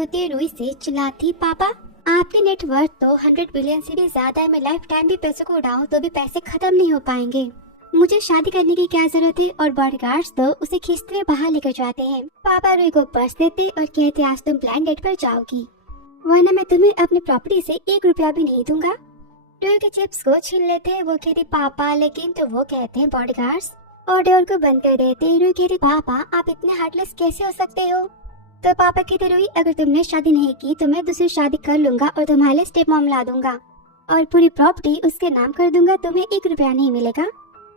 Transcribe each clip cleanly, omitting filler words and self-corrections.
होती रूही से चिल्लाती, पापा आपकी नेटवर्थ तो 100 बिलियन से भी ज्यादा है। मैं लाइफ टाइम भी पैसों को उड़ाऊं तो भी पैसे खत्म नहीं हो पाएंगे। मुझे शादी करने की क्या जरूरत है। और बॉडीगार्ड्स तो उसे खींचते हुए बाहर लेकर जाते हैं। पापा रूही को पर्स देते और कहते, आज तुम ब्लाइंड डेट पर जाओगी, वरना मैं तुम्हें अपनी प्रॉपर्टी से 1 रुपया भी नहीं दूंगा। डोर के चिप्स को छीन लेते हैं। वो कहती, पापा लेकिन, तो वो कहते हैं बॉडीगार्ड्स, और डोर को बंद कर देते। रूही कहती, पापा आप इतने हार्टलेस कैसे हो सकते हो। तो पापा कहते, रूही अगर तुमने शादी नहीं की तो मैं दूसरी शादी कर लूंगा और तुम्हारे स्टेप मॉम ला दूंगा और पूरी प्रॉपर्टी उसके नाम कर दूंगा, तुम्हें 1 रुपया नहीं मिलेगा।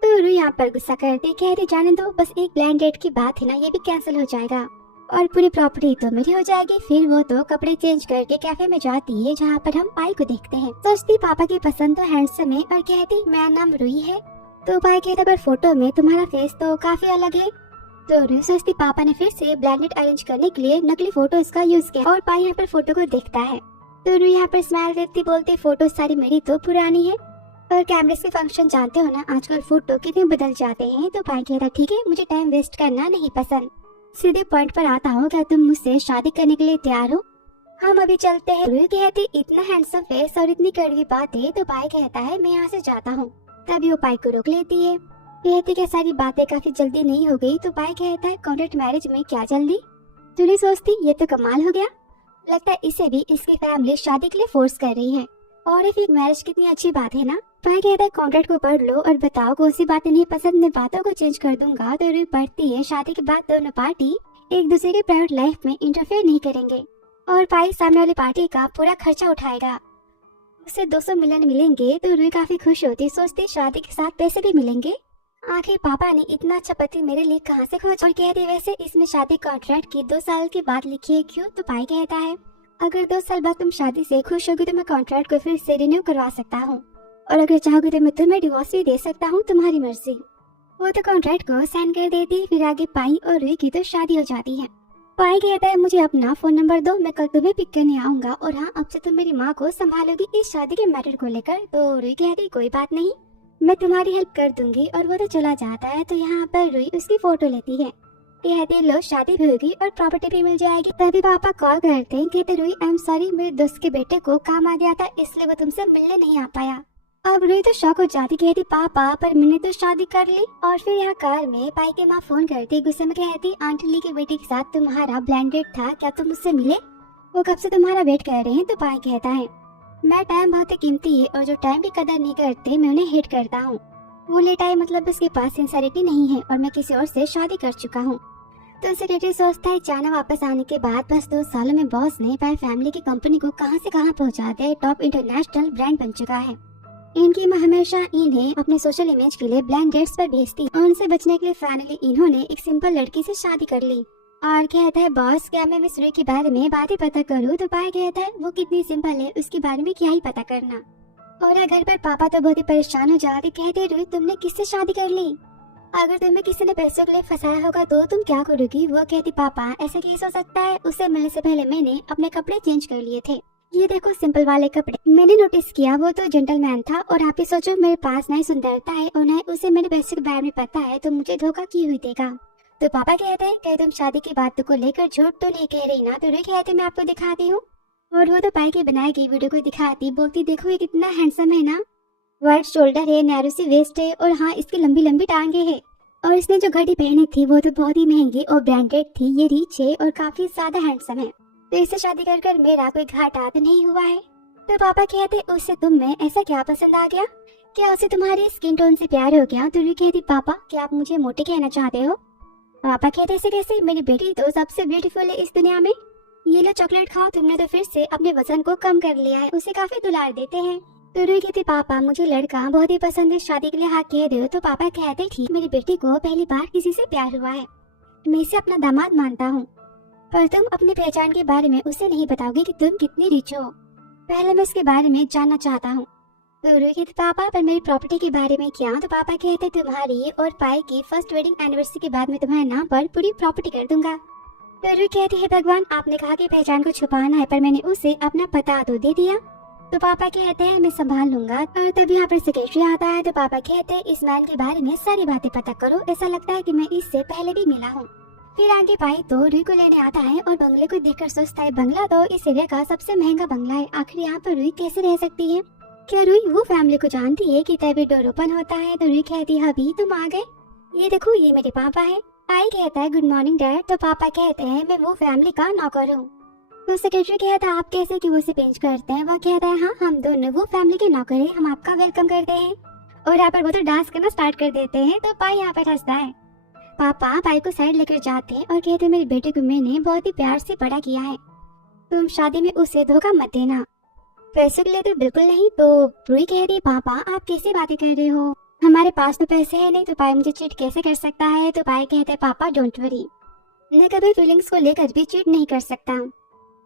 तो रूही यहाँ पर गुस्सा करती, कहती, जाने दो, बस एक ब्लाइंड डेट की बात है ना, ये भी कैंसिल हो जाएगा और पूरी प्रॉपर्टी तो मेरी हो जाएगी। फिर वो तो कपड़े चेंज करके कैफे में जाती है जहाँ पर हम पाई को देखते हैं। सोचती पापा की पसंद तो हैंडसम है और कहती, मेरा नाम रूही है। तो पाई कहता, पर फोटो में तुम्हारा फेस तो काफी अलग है। तो रूही सोचती पापा ने फिर से ब्लाइंड डेट अरेंज करने के लिए नकली फोटोज का यूज किया और पाई यहाँ पर फोटो को देखता है। तो रूही यहाँ पर स्माइल देती, बोलती, फोटो सारी मेरी तो पुरानी है और कैमरे के फंक्शन जानते हो ना, आजकल फोटो कितने बदल जाते हैं। तो पाई कहता, ठीक है, मुझे टाइम वेस्ट करना नहीं पसंद, सीधे पॉइंट पर आता हूँ, क्या तुम मुझसे शादी करने के लिए तैयार हो। हम अभी चलते हैं। रूही कहती, इतना हैंडसम फेस और इतनी कड़वी बातें। तो पाई कहता है, मैं यहाँ से जाता हूँ। तभी वो पाई को रोक लेती है, कहती कि सारी बातें काफी जल्दी नहीं हो गई। तो पाई कहता है, कॉन्ट्रैक्ट मैरिज में क्या जल्दी। तो नहीं सोचती, ये तो कमाल हो गया, लगता है इसे भी इसकी फैमिली शादी के लिए फोर्स कर रही है और फिर मैरिज कितनी अच्छी बात है ना। पाई कहता है, कॉन्ट्रैक्ट को पढ़ लो और बताओ कौन सी बातें नहीं पसंद, मैं बातों को चेंज कर दूंगा। तो रूही पढ़ती है, शादी के बाद दोनों पार्टी एक दूसरे के प्राइवेट लाइफ में इंटरफेयर नहीं करेंगे और पाई सामने वाली पार्टी का पूरा खर्चा उठाएगा। उसे 200 मिलियन मिलेंगे। तो रूही काफी खुश होती, सोचती शादी के साथ पैसे भी मिलेंगे। आखिर पापा ने इतना अच्छा पति मेरे लिए कहाँ से खोजा। और कहते, वैसे इसमें शादी कॉन्ट्रैक्ट की 2 साल की बात लिखी है, क्यों। तो पाई कहता है, अगर 2 साल बाद तुम शादी से खुश होगी तो मैं कॉन्ट्रैक्ट को फिर से रिन्यू करवा सकता हूँ और अगर चाहोगे तो मैं तुम्हें डिवोर्स भी दे सकता हूँ, तुम्हारी मर्जी। वो तो कॉन्ट्रैक्ट को साइन कर देती। फिर आगे पाई और रूही की तो शादी हो जाती है। पाई कहता है, मुझे अपना फोन नंबर दो, मैं कल तुम्हें पिक करने आऊंगा और हाँ, अब से तुम मेरी माँ को संभालोगी इस शादी के मैटर को लेकर। तो रूही कहती, कोई बात नहीं, मैं तुम्हारी हेल्प कर दूंगी। और वो तो चला जाता है। तो यहाँ पर रूही उसकी फोटो लेती है, कहते, लो शादी भी होगी और प्रॉपर्टी भी मिल जाएगी। तभी पापा कॉल करते हैं, कहते, रूही आई एम सॉरी, मेरे दोस्त के बेटे को काम आ गया था इसलिए वो तुमसे मिलने नहीं आ पाया। अब रूही तो शॉक हो जाती, कहती, पापा पर मैंने तो शादी कर ली। और फिर यहाँ कार में पाई की माँ फोन करती, गुस्से में कहती, आंटी ली के बेटे के साथ तुम्हारा ब्लाइंड डेट था, क्या तुम मुझसे मिले, वो कब से तुम्हारा वेट कर रहे हैं। तो पाई कहता है, मैं टाइम बहुत ही कीमती है और जो टाइम की कदर नहीं करते मैं उन्हें हेट करता हूँ। वो लेट आई मतलब उसके पास सिंसियरिटी नहीं है और मैं किसी और से शादी कर चुका हूँ। तो सेक्रेटरी सोचता है, चाइना वापस आने के बाद बस 2 सालों में बॉस ने पाई फैमिली की कंपनी को कहां से कहां पहुंचा दिया, टॉप इंटरनेशनल ब्रांड बन चुका है। इनकी मां हमेशा इन्हें अपने सोशल इमेज के लिए ब्लाइंड डेट्स पर भेजती और उनसे बचने के लिए फाइनली इन्होंने एक सिंपल लड़की से शादी कर ली। और कहता है, बॉस क्या मैं मिस रूही के बारे में बातें पता करूँ। तो पाई कहता है, वो कितनी सिंपल है उसके बारे में क्या ही पता करना। और घर पर पापा तो बहुत ही परेशान हो जाते, कहते, रूही तुमने किससे शादी कर ली, अगर तुम्हें किसी ने पैसों के लिए फंसाया होगा तो तुम क्या करोगी। वो कहती, पापा ऐसा कैसे हो सकता है, उससे मिलने से पहले मैंने अपने कपड़े चेंज कर लिए थे, ये देखो सिंपल वाले कपड़े। मैंने नोटिस किया वो तो जेंटलमैन था और आप ही सोचो मेरे पास ना ही सुंदरता है और ना उसे मेरे पैसे के बारे में पता है, तो मुझे धोखा की हुई देगा। तो पापा कहते हैं, क्या तुम शादी की बातों को लेकर झूठ तो नहीं कह रही ना। तो रूही कहते, मैं आपको दिखाती हूँ। और वो तो पाई की बनाई गई वीडियो को दिखाती, बोलती, देखो ये कितना हैंडसम है ना, वाइड शोल्डर है, नैरो सी वेस्ट है और हाँ इसकी लंबी लंबी टांगे है और इसने जो घड़ी पहनी थी वो तो बहुत ही महंगी और ब्रांडेड थी, ये रिच है और काफी ज्यादा हैंडसम है, तो इससे शादी कर कर मेरा कोई घाटा तो नहीं हुआ है। तो पापा कहते, उससे तुम में ऐसा क्या पसंद आ गया, क्या उसे तुम्हारी स्किन टोन से प्यार हो गया। तो रूही कहती, पापा क्या आप मुझे मोटी कहना चाहते हो। पापा कहते, ऐसे कैसे, मेरी बेटी तो सबसे ब्यूटीफुल है इस दुनिया में, ये लो चॉकलेट खाओ, तुमने तो फिर से अपने वजन को कम कर लिया है। उसे काफी दुलार देते हैं। तो रूही कहती, पापा मुझे लड़का बहुत ही पसंद है, शादी के लिए हाँ कह दो। तो पापा कहते, ठीक, मेरी बेटी को पहली बार किसी से प्यार हुआ है, मैं इसे अपना दामाद मानता हूँ, पर तुम अपनी पहचान के बारे में उसे नहीं बताओगे कि तुम कितनी रिच हो, पहले मैं उसके बारे में जानना चाहता हूँ। तो रूही कहती, पापा पर मेरी प्रॉपर्टी के बारे में क्या। तो पापा कहते, तुम्हारी और पाई की फर्स्ट वेडिंग एनिवर्सरी के बाद मैं तुम्हारे नाम पर पूरी प्रॉपर्टी कर दूंगा। तो रूही कहती है, भगवान आपने कहा कि पहचान को छुपाना है, पर मैंने उसे अपना पता तो दे दिया। तो पापा कहते हैं, मैं संभाल लूंगा। और तभी यहाँ पर सेक्रेटरी आता है। तो पापा कहते हैं, इस मैन के बारे में सारी बातें पता करो, ऐसा लगता है कि मैं इससे पहले भी मिला हूँ। फिर आगे पाई तो रूही को लेने आता है और बंगले को देखकर सोचता है बंगला तो इस एरिया का सबसे महंगा बंगला है, आखिर यहाँ पर रूही कैसे रह सकती है। क्या रूही वो फैमिली को जानती है कि तभी डोर ओपन होता है तो रूही कहती है अभी तुम आ गए, ये देखो ये मेरे पापा है। पाई कहता है गुड मॉर्निंग डैड, तो पापा कहते हैं मैं वो फैमिली का नौकर हूँ। तो सेक्रेटरी कहता है आप कैसे कि वो उसे पेश करते हैं। वह कहता है हाँ हम दोनों वो फैमिली के नौकर हैं, हम आपका वेलकम करते हैं। और यहाँ पर वो तो डांस करना स्टार्ट कर देते हैं। तो पाई यहाँ पर हंसता है। पापा पाई को साइड लेकर जाते हैं और कहते हैं मेरे बेटे को मैंने बहुत ही प्यार से बड़ा किया है, तुम शादी में उसे धोखा मत देना। पैसों के लिए तो बिल्कुल नहीं। तो रूही कह रही पापा आप कैसी बातें कर रहे हो, हमारे पास तो पैसे है नहीं, तो पाई मुझे चीट कैसे कर सकता है। तो पाई कहते हैं पापा डोंट वरी, मैं कभी फीलिंग्स को लेकर भी चीट नहीं कर सकता,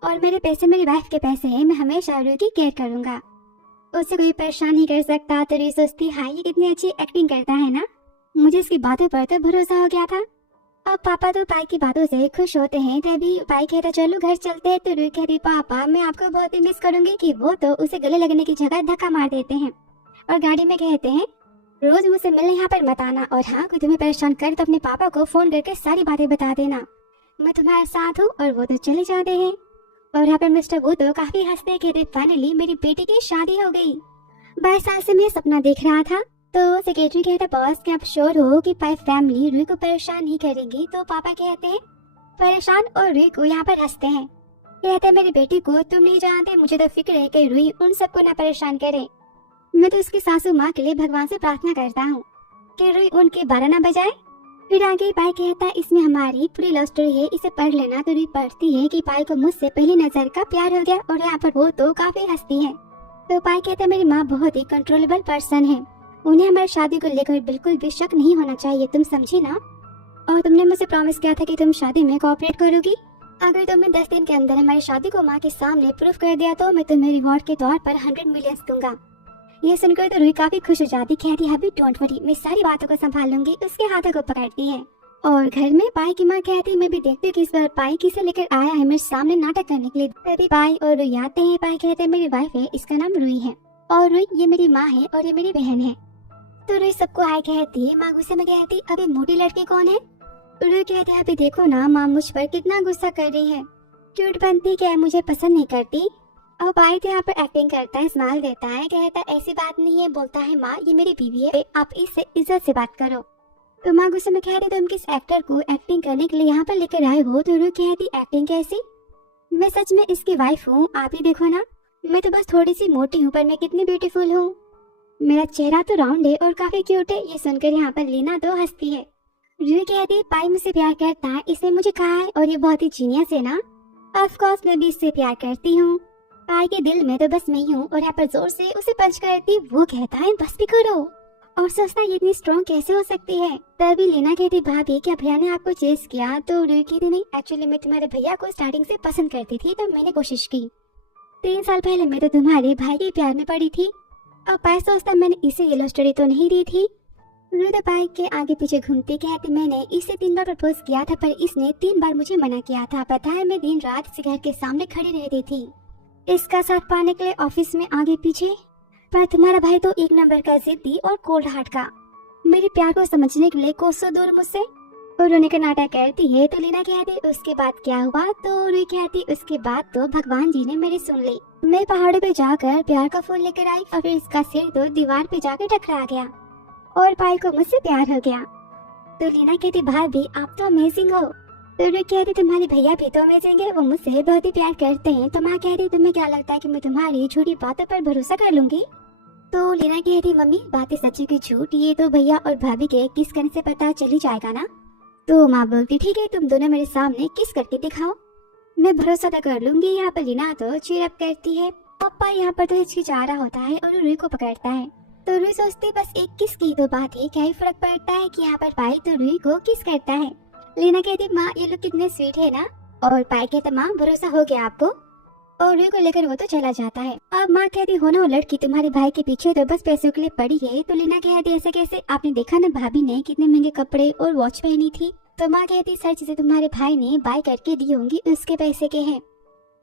और मेरे पैसे मेरी वाइफ के पैसे हैं, मैं हमेशा रूही की केयर करूंगा, उससे कोई परेशान नहीं कर सकता। तो रूही सोचती हाँ ये कितनी अच्छी एक्टिंग करता है ना, मुझे इसकी बातों पर तो भरोसा हो गया था। अब पापा तो पाई की बातों से खुश होते हैं। तभी पाई कहता चलो घर चलते हैं। तो रूही कहती पापा मैं आपको बहुत ही मिस करूंगी, कि वो तो उसे गले लगने की जगह धक्का मार देते हैं और गाड़ी में कहते हैं रोज मुझसे मिलने यहाँ पर मत आना, और हाँ कोई तुम्हें परेशान करे तो अपने पापा को फोन करके सारी बातें बता देना, मैं तुम्हारे साथ हूँ। और वो तो चले जाते हैं। और यहाँ पर मिस्टर वो तो काफी हंसते कहते फाइनली मेरी बेटी की शादी हो गई, 22 साल से मैं सपना देख रहा था। तो सेक्रेटरी कहता बॉस क्या आप श्योर हो कि पाई फैमिली रूही को परेशान नहीं करेगी। तो पापा कहते हैं परेशान, और रूही को यहाँ पर हंसते हैं। कहते हैं मेरी बेटी को तुम नहीं जानते, मुझे तो फिक्र है कि रूही उन सबको ना परेशान करे, मैं तो उसकी सासू माँ के लिए भगवान से प्रार्थना करता हूँ कि रूही उनके 12 ना बजाए। फिर आगे पाई कहता है इसमें हमारी पूरी लव स्टोरी है, इसे पढ़ लेना। तो रूही पढ़ती है कि पाई को मुझसे पहली नजर का प्यार हो गया, और यहाँ पर वो तो काफी हंसती है। तो पाई कहता है मेरी माँ बहुत ही कंट्रोलेबल पर्सन है, उन्हें हमारी शादी को लेकर बिल्कुल भी शक नहीं होना चाहिए, तुम समझी ना। और तुमने मुझे प्रॉमिस किया था कि तुम शादी में कोऑपरेट करोगी, अगर तुमने 10 दिन के अंदर हमारी शादी को माँ के सामने प्रूफ कर दिया तो मैं तुम्हें रिवॉर्ड के तौर पर 100 मिलियन दूंगा। ये सुनकर तो रूही काफी खुश हो जाती, कहती है अभी डोंट वरी, मैं सारी बातों को संभाल लूंगी। उसके हाथों को पकड़ती है। और घर में पाई की माँ कहती मैं भी देखती हूँ कि इस बार पाई किसे लेकर आया है मेरे सामने नाटक करने के लिए। तभी पाई और रूही आते हैं। पाई कहते हैं मेरी वाइफ है, इसका नाम रूही है, और रूही ये मेरी माँ है और ये मेरी बहन है। तो रूही सबको हाय कहती है। माँ गुस्से में कहती अभी मोटी लड़की कौन है। रूही कहती है अभी देखो ना माँ मुझ पर कितना गुस्सा कर रही है, क्यूट बनती क्या है, मुझे पसंद नहीं करती। और पाई तो यहाँ पर एक्टिंग करता है, स्माइल देता है, कहता है ऐसी बात नहीं है, बोलता है माँ ये मेरी बीवी है, आप इससे इज्जत से बात करो। तो माँ गुस्से में कहती तुम किस एक्टर को एक्टिंग करने के लिए यहाँ पर लेकर आए हो। तो रूही कहती एक्टिंग कैसी, मैं सच में इसकी वाइफ हूँ, आप ही देखो ना, मैं तो बस थोड़ी सी मोटी हूँ पर मैं कितनी ब्यूटीफुल हूँ, मेरा चेहरा तो राउंड है और काफी क्यूट है। ये सुनकर यहाँ पर लीना तो हंसती है। रूही कहती पाई मुझसे प्यार करता है, इसने मुझे कहा है, और ये बहुत ही जीनियस है ना। ऑफ कोर्स मैं भी इससे प्यार करती हूँ, पाई के दिल में तो बस मैं ही हूँ। और यहाँ पर जोर से उसे पंच करती, वो कहता है बस भी करो, और सोचता ये इतनी स्ट्रॉन्ग कैसे हो सकती है। तभी लीना कहती भाभी क्या भैया ने आपको चेस किया। तो रूही कहती नहीं, एक्चुअली मैं तुम्हारे भैया को स्टार्टिंग से पसंद करती थी, तो मैंने कोशिश की, 3 साल पहले मैं तो तुम्हारे भाई के प्यार में पड़ी थी। अब पाई सोचता मैंने इसे ये लव स्टोरी तो नहीं दी थी। रूही तो पाई के आगे पीछे घूमती कहती मैंने इसे 3 बार प्रपोज किया था, पर इसने 3 बार मुझे मना किया था, पता है मैं दिन रात इस घर के सामने खड़ी रहती थी इसका साथ पाने के लिए, ऑफिस में आगे पीछे। पर तुम्हारा भाई तो 1 नंबर का जिद्दी और कोल्ड हार्ट का, मेरे प्यार को समझने के लिए कोसों दूर मुझसे। और रोने का नाटक करती है। तो लीना कहती उसके बाद क्या हुआ। तो रूही कहती उसके बाद तो भगवान जी ने मेरी सुन ली, मैं पहाड़ों पे जाकर प्यार का फूल लेकर आई, और फिर इसका सिर तो दीवार पे जाकर टकरा गया और पाई को मुझसे प्यार हो गया। तो लीना कहती भाभी आप तो अमेजिंग हो। तो रूही कहती तुम्हारे भैया भी तो अमेजिंग है, वो मुझसे बहुत ही प्यार करते हैं। तो माँ कहती तुम्हें क्या लगता है कि मैं तुम्हारी झूठी बातों पर भरोसा कर लूंगी। तो लीना कहती मम्मी बातें सच्ची की झूठ ये तो भैया और भाभी के किस करने से पता चल ही जाएगा ना। तो माँ बोलती ठीक है तुम दोनों मेरे सामने किस करके दिखाओ, मैं भरोसा तो कर लूंगी। यहाँ पर लीना तो चीयरअप करती है। पापा यहाँ पर तो हिचकिचा रहा होता है और रूही को पकड़ता है। तो रूही सोचती बस एक किस की तो बात है, क्या ही फर्क पड़ता है कि यहाँ पर पाई तो रूही को किस करता है। लीना कहती माँ ये लोग कितने स्वीट है ना। और पाई कहता माँ भरोसा हो गया आपको, और रूही को लेकर वो तो चला जाता है। अब माँ कहती हो ना वो लड़की तुम्हारे भाई के पीछे तो बस पैसों के लिए पड़ी है। तो लीना कहती ऐसे कैसे, आपने देखा ना भाभी ने कितने महंगे कपड़े और वॉच पहनी थी। तो माँ कहती सारी चीजें तुम्हारे भाई ने बाय करके दी होंगी, उसके पैसे के हैं,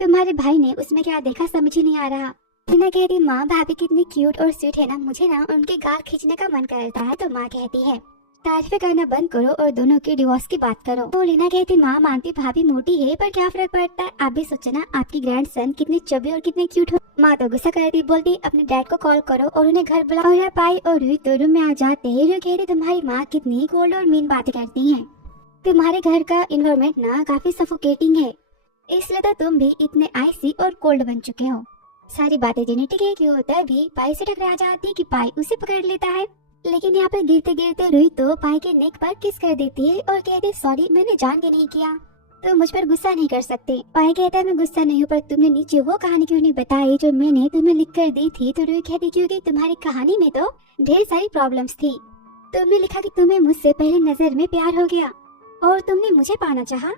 तुम्हारे भाई ने उसमें क्या देखा समझ ही नहीं आ रहा। लीना कहती माँ भाभी कितनी क्यूट और स्वीट है ना, मुझे ना उनके गाल खींचने का मन करता है। तो माँ कहती है तारीफें करना बंद करो और दोनों के डिवोर्स की बात करो। तो लीना कहती माँ मानती भाभी मोटी है पर क्या फर्क पड़ता है, आप भी सोचो ना आपकी ग्रैंडसन कितने चबी और कितने क्यूट हो। माँ तो गुस्सा करती बोलती अपने डैड को कॉल करो और उन्हें घर बुलाओ। और पाई और रूही तो रूम में आ जाते हैं। रूही कहती तुम्हारी माँ कितनी कोल्ड और मीन बातें करती है, तुम्हारे घर का इन्वायरमेंट ना काफी सफोकेटिंग है, इसलिए तो तुम भी इतने आइसी और कोल्ड बन चुके हो। सारी बातें जेनेटिक है क्यों होता है भी पाई से टकरा जाती है कि पाई उसे पकड़ लेता है। लेकिन यहाँ पर गिरते गिरते रूही तो पाई के नेक पर किस कर देती है और कहती सॉरी मैंने जान के नहीं किया, तो मुझ पर गुस्सा नहीं कर सकते। पाई कहता है मैं गुस्सा नहीं हूँ पर तुमने नीचे वो कहानी क्यों नहीं बताई जो मैंने तुम्हें लिख कर दी थी। तो रूही कहती क्योंकि तुम्हारी कहानी में तो ढेर सारी प्रॉब्लम्स थी, तुमने लिखा कि तुम्हें मुझसे पहली नजर में प्यार हो गया और तुमने मुझे पाना चाहा,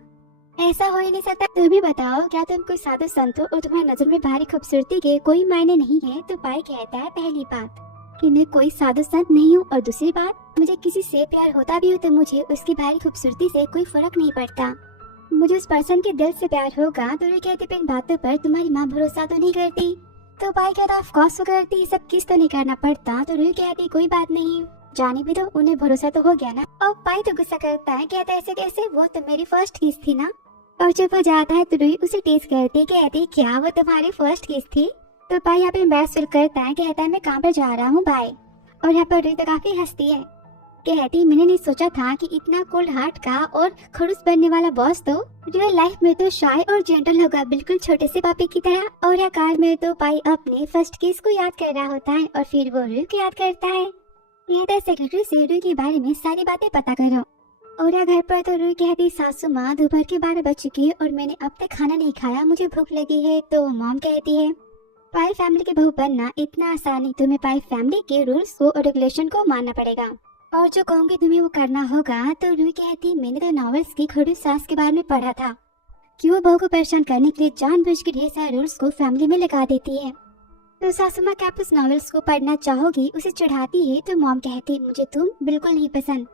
ऐसा हो ही नहीं सकता। तुम भी बताओ क्या तुम कोई साधु संत हो और तुम्हारी नजर में भारी खूबसूरती के कोई मायने नहीं है। तो पाई कहता है पहली बात कि मैं कोई साधु संत नहीं हूँ और दूसरी बात मुझे किसी से प्यार होता भी हो तो मुझे उसकी भारी खूबसूरती से कोई फर्क नहीं पड़ता, मुझे उस पर्सन के दिल से प्यार होगा। तो रूही कहती इन बातों पर तुम्हारी माँ भरोसा तो नहीं करती। तो पाई कहता ऑफ कोर्स वो करती, सब किस तो नहीं करना पड़ता। तो रूही कहती कोई बात नहीं, जाने भी दो, उन्हें भरोसा तो हो गया ना। और पाई तो गुस्सा करता है, कहता है ऐसे कैसे, वो तो मेरी फर्स्ट किस थी ना। और चुप हो जाता है। तो रूही उसे टेस्ट करती, कहती क्या वो तुम्हारी फर्स्ट किस थी। तो पाई यहाँ पे एम्बैरेस फील करता है, कहता है मैं काम पर जा रहा हूँ बाय। और यहाँ पर रूही तो काफी हंसती है, कहती मैंने नहीं सोचा था कि इतना कोल्ड हार्ट का और खड़ूस बनने वाला बॉस तो रियल लाइफ में तो शाय और जेंटल होगा, बिल्कुल छोटे से पापी की तरह। और यहाँ कार में तो पाई अपने फर्स्ट केस को याद कर रहा होता है और फिर वो रूही को याद करता है। कहता सेक्रेटरी से रूही के बारे में सारी बातें पता करो। और यहाँ घर पर तो रूही कहती सासू माँ दोपहर के 12 बज चुके और मैंने अब तक खाना नहीं खाया, मुझे भूख लगी है। तो मॉम कहती है पाई फैमिली की बहू बनना इतना आसान नहीं, तुम्हें पाई फैमिली के रूल्स को और रेगुलेशन को मानना पड़ेगा और जो कहूँगी तुम्हें वो करना होगा। तो रूही कहती मैंने तो नॉवेल्स की खड़ूस सास के बारे में पढ़ा था कि वो बहू को परेशान करने के लिए जानबूझ के ढेर सारे रूल्स को फैमिली में लगा देती है। तो सासू माँ क्या आप उस नॉवेल्स को पढ़ना चाहोगी, उसे चढ़ाती है। तो मॉम कहती मुझे तुम बिल्कुल नहीं पसंद,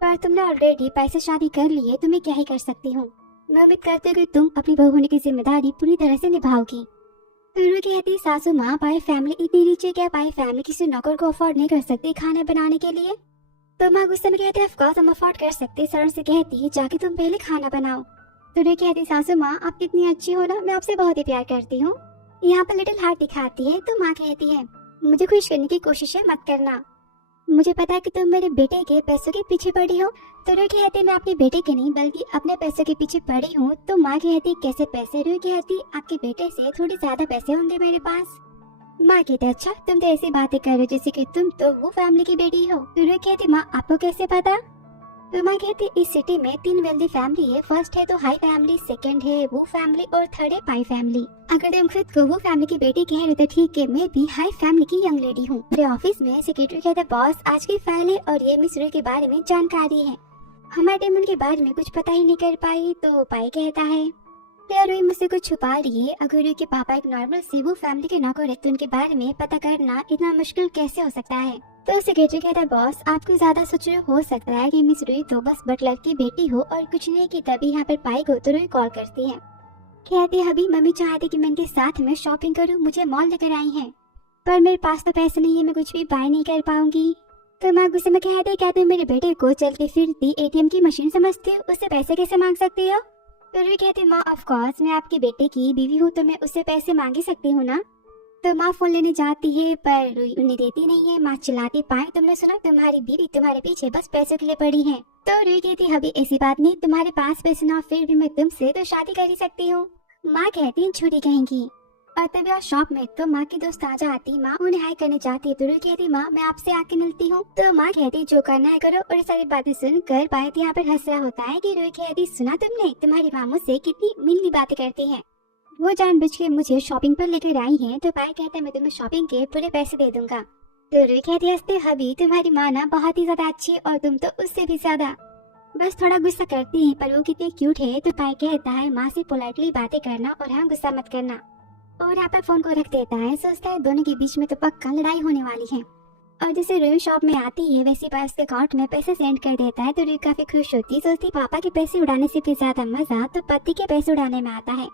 पर तुमने ऑलरेडी पाई से शादी कर ली है, तुम्हें क्या ही कर सकती हूँ। मैं उम्मीद करती हूँ कि तुम अपनी बहू होने की जिम्मेदारी पूरी तरह से निभाओगी। तो रूही कहती सासू माँ पाई फैमिली इतनी रिच है, क्या पाई फैमिली किसी नौकर को अफोर्ड नहीं कर सकती खाना बनाने के लिए। तो माँ गुस्से में कहती है ऑफ कोर्स हम अफोर्ड कर सकते। सर से कहती जाके तुम पहले खाना बनाओ। तो रूही कहती सासू माँ आप कितनी अच्छी हो ना, मैं आपसे बहुत ही प्यार करती हूँ। यहाँ पर लिटिल हार्ट दिखाती है। तो माँ कहती है मुझे खुश करने की कोशिश मत करना, मुझे पता है कि तुम मेरे बेटे के पैसों के पीछे पड़ी हो। तो रूही कहती मैं अपने बेटे के नहीं बल्कि अपने पैसों के पीछे पड़ी हूँ। तो माँ कहती कैसे पैसे। रूही कहती आपके बेटे से थोड़ी ज्यादा पैसे होंगे मेरे पास। माँ कहती अच्छा तुम तो ऐसी बातें कर रहे हो जैसे कि तुम तो वो फैमिली की बेटी हो। तो रूही कहती माँ आपको कैसे पता। तो माँ कहती इस सिटी में 3 वेल्दी फैमिली है, फर्स्ट है तो हाई फैमिली, सेकंड है वो फैमिली और थर्ड है पाई फैमिली। अगर तुम खुद को वो फैमिली की बेटी कह रहे तो ठीक है, मैं भी हाई फैमिली की यंग लेडी हूँ। मेरे ऑफिस में सेक्रेटरी कहता बॉस आज की फाइल है और ये मिस रूही के बारे में जानकारी है, हमारे टीम उनके बारे में कुछ पता ही नहीं कर पाई। तो पाई कहता है क्या रूही मुझसे कुछ छुपा रही है, अगर रूही के पापा एक नॉर्मल से वो फैमिली के नौकर है तो उनके बारे में पता करना इतना मुश्किल कैसे हो सकता है। तो सेक्रेटरी कहता है बॉस आपको ज्यादा सोच रहे हो सकता है कि मिस रूही तो बस बटलर की बेटी हो और कुछ नहीं की। तभी यहाँ पर पाई को तो रूही कॉल करती है, कहती है अभी मम्मी चाहती कि मैं इनके साथ में शॉपिंग करूँ, मुझे मॉल लेकर आई है पर मेरे पास तो पैसे नहीं है, मैं कुछ भी बाय नहीं कर पाऊंगी। तो माँ गुस्से में कहती है क्या तुम मेरे बेटे को चलती फिरती ATM की मशीन समझती हो, उससे पैसे कैसे मांग सकती हो। तो रूही कहती माँ ऑफ कोर्स मैं आपके बेटे की बीवी हूँ तो मैं उससे पैसे मांग ही सकती हूँ ना। तो माँ फोन लेने जाती है पर रूही उन्हें देती नहीं है। माँ चिल्लाती पाए तुमने सुना तुम्हारी बीवी तुम्हारे पीछे बस पैसों के लिए पड़ी है। तो रूही कहती अभी ऐसी बात नहीं, तुम्हारे पास पैसे ना फिर भी मैं तुमसे तो शादी कर ही सकती हूँ। माँ कहती झूठी कहेंगी। और तभी और शॉप में तो माँ की दोस्त आ जाती, माँ उन्हें हाई करने जाती है। तो रूही कहती माँ मैं आपसे आके मिलती हूँ। तो माँ कहती जो करना है करो। और ये सारी बातें सुनकर पाए यहाँ पर हंस रहा होता है कि रूही कहती सुना तुमने तुम्हारी माँ मुझसे कितनी मीठी बातें करती है, वो जानबूझ के मुझे शॉपिंग पर लेकर आई है। तो पाए कहता है मैं तुम्हें शॉपिंग के पूरे पैसे दे दूंगा। तो रूही कहती हंसते हबी तुम्हारी माँ ना बहुत ही ज्यादा अच्छी है और तुम तो उससे भी ज्यादा, बस थोड़ा गुस्सा करती है पर वो कितनी क्यूट है। तो पाए कहता है माँ से पोलाइटली बातें करना और हाँ गुस्सा मत करना। और यहाँ पर फोन को रख देता है, सोचता है दोनों के बीच में तो पक्का लड़ाई होने वाली है। और जैसे रूही शॉप में आती है वैसे पास के अकाउंट में पैसे सेंड कर देता है। तो रूही काफी खुश होती है, सोचती पापा के पैसे उड़ाने से भी ज्यादा मजा तो पति के पैसे उड़ाने में आता है।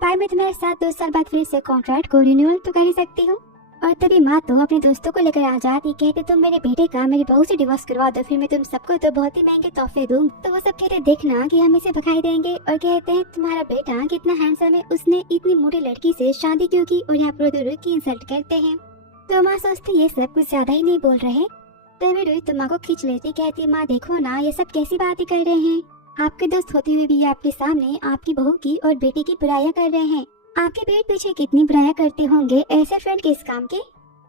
पाई मैं तुम्हारे साथ 2 साल बाद फिर से कॉन्ट्रैक्ट को रिन्यूअल तो कर ही सकती हूँ और तभी माँ तो अपने दोस्तों को लेकर आ जाती, कहते तुम मेरे बेटे का मेरी बहू से डिवोर्स करवा दो, फिर मैं तुम सबको तो बहुत ही महंगे तोहफे दूँ। तो वो सब कहते देखना कि हम इसे भगाई देंगे, और कहते हैं तुम्हारा बेटा कितना हैंडसम है, उसने इतनी मोटी लड़की से शादी क्यों की, और यहाँ पर रुई की इंसल्ट करते हैं। तो माँ सोचती ये सब कुछ ज्यादा ही नहीं बोल रहे। तभी रुई तो माँ को खींच लेती, कहती माँ देखो ना ये सब कैसी बातें कर रहे हैं, आपके दोस्त होते हुए भी आपके सामने आपकी बहू की और बेटे की बुराइयां कर रहे हैं, आपके पेट पीछे कितनी बुराइयां करते होंगे, ऐसे फ्रेंड किस काम के,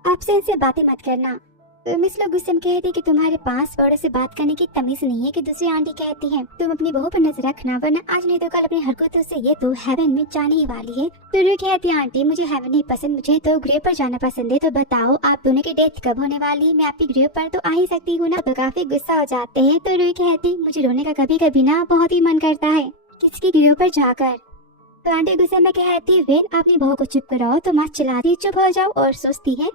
आपसे इनसे बातें मत करना। तो मिस लोग गुस्से में कहती कि तुम्हारे पास बड़ों से बात करने की तमीज नहीं है, कि दूसरी आंटी कहती है तुम अपनी बहू पर नजर रखना, वरना आज नहीं तो कल अपनी हरकतों से ये तो हेवन में जाने ही वाली है। तो रुई कहती आंटी मुझे हेवन नहीं पसंद, मुझे तो ग्रेव पर जाना पसंद है, तो बताओ आप दोनों की डेथ कब होने वाली है, मैं आपकी ग्रेव पर तो आ ही सकती हूँ ना। तो काफी गुस्सा हो जाते हैं। तो रुई कहती मुझे रोने का कभी कभी ना बहुत ही मन करता है, किसकी ग्रेव पर जाकर। तो आंटी गुस्से में कहती फिर अपनी बहू को चुप कराओ, तो माँ चिल्लाती चुप हो जाओ, और सोचती है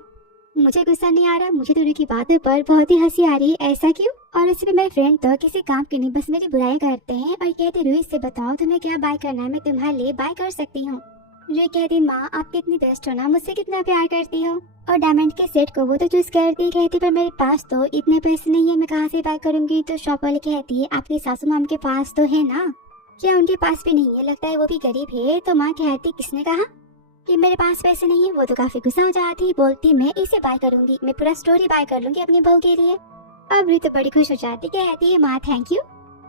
मुझे गुस्सा नहीं आ रहा, मुझे तो रुई की बातों पर बहुत ही हंसी आ रही है, ऐसा क्यों। और इसमें मेरे फ्रेंड तो किसी काम के नहीं बस मेरी बुराई करते हैं, और कहते रुई से बताओ तुम्हें क्या बाय करना है, मैं तुम्हारे लिए बाय कर सकती हूँ। रुई कहती माँ आप कितनी बेस्ट हो ना, मुझसे कितना प्यार करती हो, और डायमंड के सेट को वो तो चूज करती, कहती पर मेरे पास तो इतने पैसे नहीं है, मैं कहाँ से बाय करूंगी। तो शॉप वाली कहती है आपकी सासू माम के पास तो है ना, क्या उनके पास भी नहीं है, लगता है वो भी गरीब है। तो माँ कहती किसने कहा कि मेरे पास पैसे नहीं है। वो तो काफी गुस्सा हो जाती, बोलती मैं इसे बाय करूंगी, मैं पूरा स्टोरी बाय कर लूंगी अपनी बहू के लिए। अब रुई तो बड़ी खुश हो जाती, कहती है माँ थैंक यू।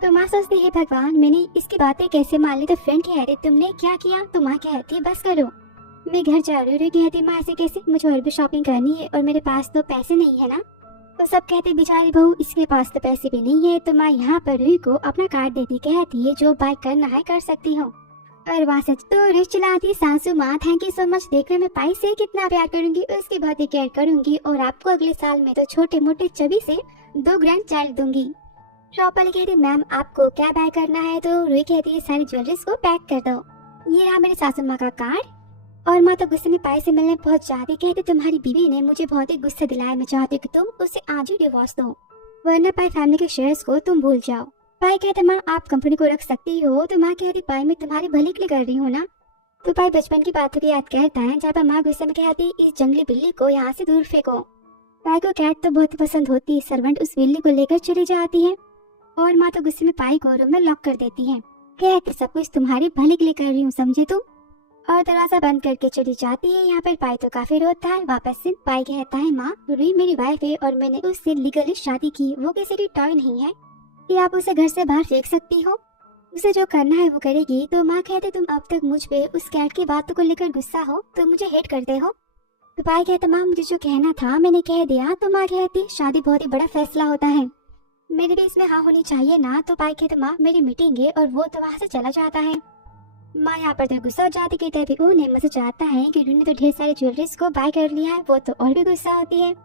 तो माँ सोचती है भगवान मैंने इसकी बातें कैसे मान ली। तो फ्रेंड कहती तुमने क्या किया। तो माँ कहती है बस करो मैं घर जा रही हूँ। रुई कहती माँ ऐसे कैसे, मुझे और भी शॉपिंग करनी है और मेरे पास तो पैसे नहीं है ना। तो सब कहते बेचारी बहू इसके पास तो पैसे भी नहीं है। तो माँ यहाँ पर रुई को अपना कार्ड देती, कहती है जो बाय करना है कर सकती हूँ। और वहाँ सच तो रुई चिल्लाती सासू माँ थैंक यू सो मच, देख रहे मैं पाई से कितना प्यार करूंगी, उसकी बहुत ही केयर करूंगी, और आपको अगले साल में तो छोटे मोटे चबी से 2 ग्रैंड चाइल्ड दूंगी। शॉप वाली कहती मैम आपको क्या बाय करना है। तो रुई कहती है सारी ज्वेलरीज को पैक कर दो, ये रहा मेरे सासू माँ का कार्ड। और माँ तो गुस्से में पाई से मिलने पहुंच जाती, कहती तुम्हारी बीवी ने मुझे बहुत ही गुस्सा दिलाया, मैं चाहती हूँ कि तुम उसे आज ही डिवोर्स दो, वरना पाई फैमिली के शेयर्स को तुम भूल जाओ। पाई कहते माँ आप कंपनी को रख सकती हो। तो माँ कहती पाई मैं तुम्हारे भले के लिए कर रही हूँ ना। तो पाई बचपन की बातों की याद करता है, जहाँ पर माँ गुस्से में कहती इस जंगली बिल्ली को यहाँ से दूर फेंको। पाई को कैट तो बहुत पसंद होती है, सर्वेंट उस बिल्ली को लेकर चली जाती है, और माँ तो गुस्से में पाई को रूम में लॉक कर देती है, कहती सब कुछ तुम्हारे भले के लिए कर रही हूँ समझे तुम, और दरवाजा बंद करके चली जाती है। यहाँ पर पाई तो काफी रोता है। वापस से पाई कहता है माँ रुई मेरी वाइफ है और मैंने उससे लीगली शादी की, वो किसी की टॉय नहीं है कि आप उसे घर से बाहर फेंक सकती हो, उसे जो करना है वो करेगी। तो माँ कहते तुम अब तक मुझ पे उस कैट की बातों को लेकर गुस्सा हो, तो मुझे हेट करते हो। तो पाई कहता माँ मुझे जो कहना था मैंने कह दिया। तो माँ कहती शादी बहुत ही बड़ा फैसला होता है, मेरे भी इसमें हाँ होनी चाहिए ना। तो पाई कहता माँ मेरी मीटिंग है, और वो तो वहाँ से चला जाता है। माँ यहाँ पर तो गुस्सा हो जाती कि तभी उन्हें मैसेज आता है कि उन्होंने तो ढेर सारी ज्वेलरीज को बाय कर लिया है, वो तो और भी गुस्सा होती है।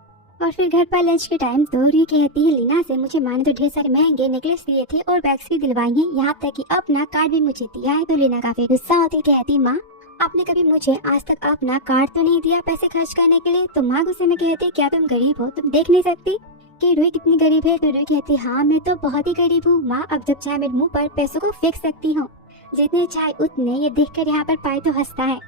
और फिर घर पर लंच के टाइम तो रुई कहती है लीना से मुझे माँ ने तो ढेर सारे महंगे नेकलेस दिए थे और बैग्स भी दिलवाई हैं, यहाँ तक कि अपना कार्ड भी मुझे दिया है। तो लीना काफी गुस्सा होती, कहती माँ आपने कभी मुझे आज तक अपना कार्ड तो नहीं दिया पैसे खर्च करने के लिए। तो माँ गुस्से में कहती क्या तुम गरीब हो, तुम देख नहीं सकती कि रुई कितनी गरीब है। तो रुई कहती हाँ मैं तो बहुत ही गरीब हूँ माँ, अब जब चाहे मेरे मुँह पर पैसों को फेंक सकती हूँ, जितने चाहे उतने। ये देखकर यहाँ पर पाई तो हंसता है।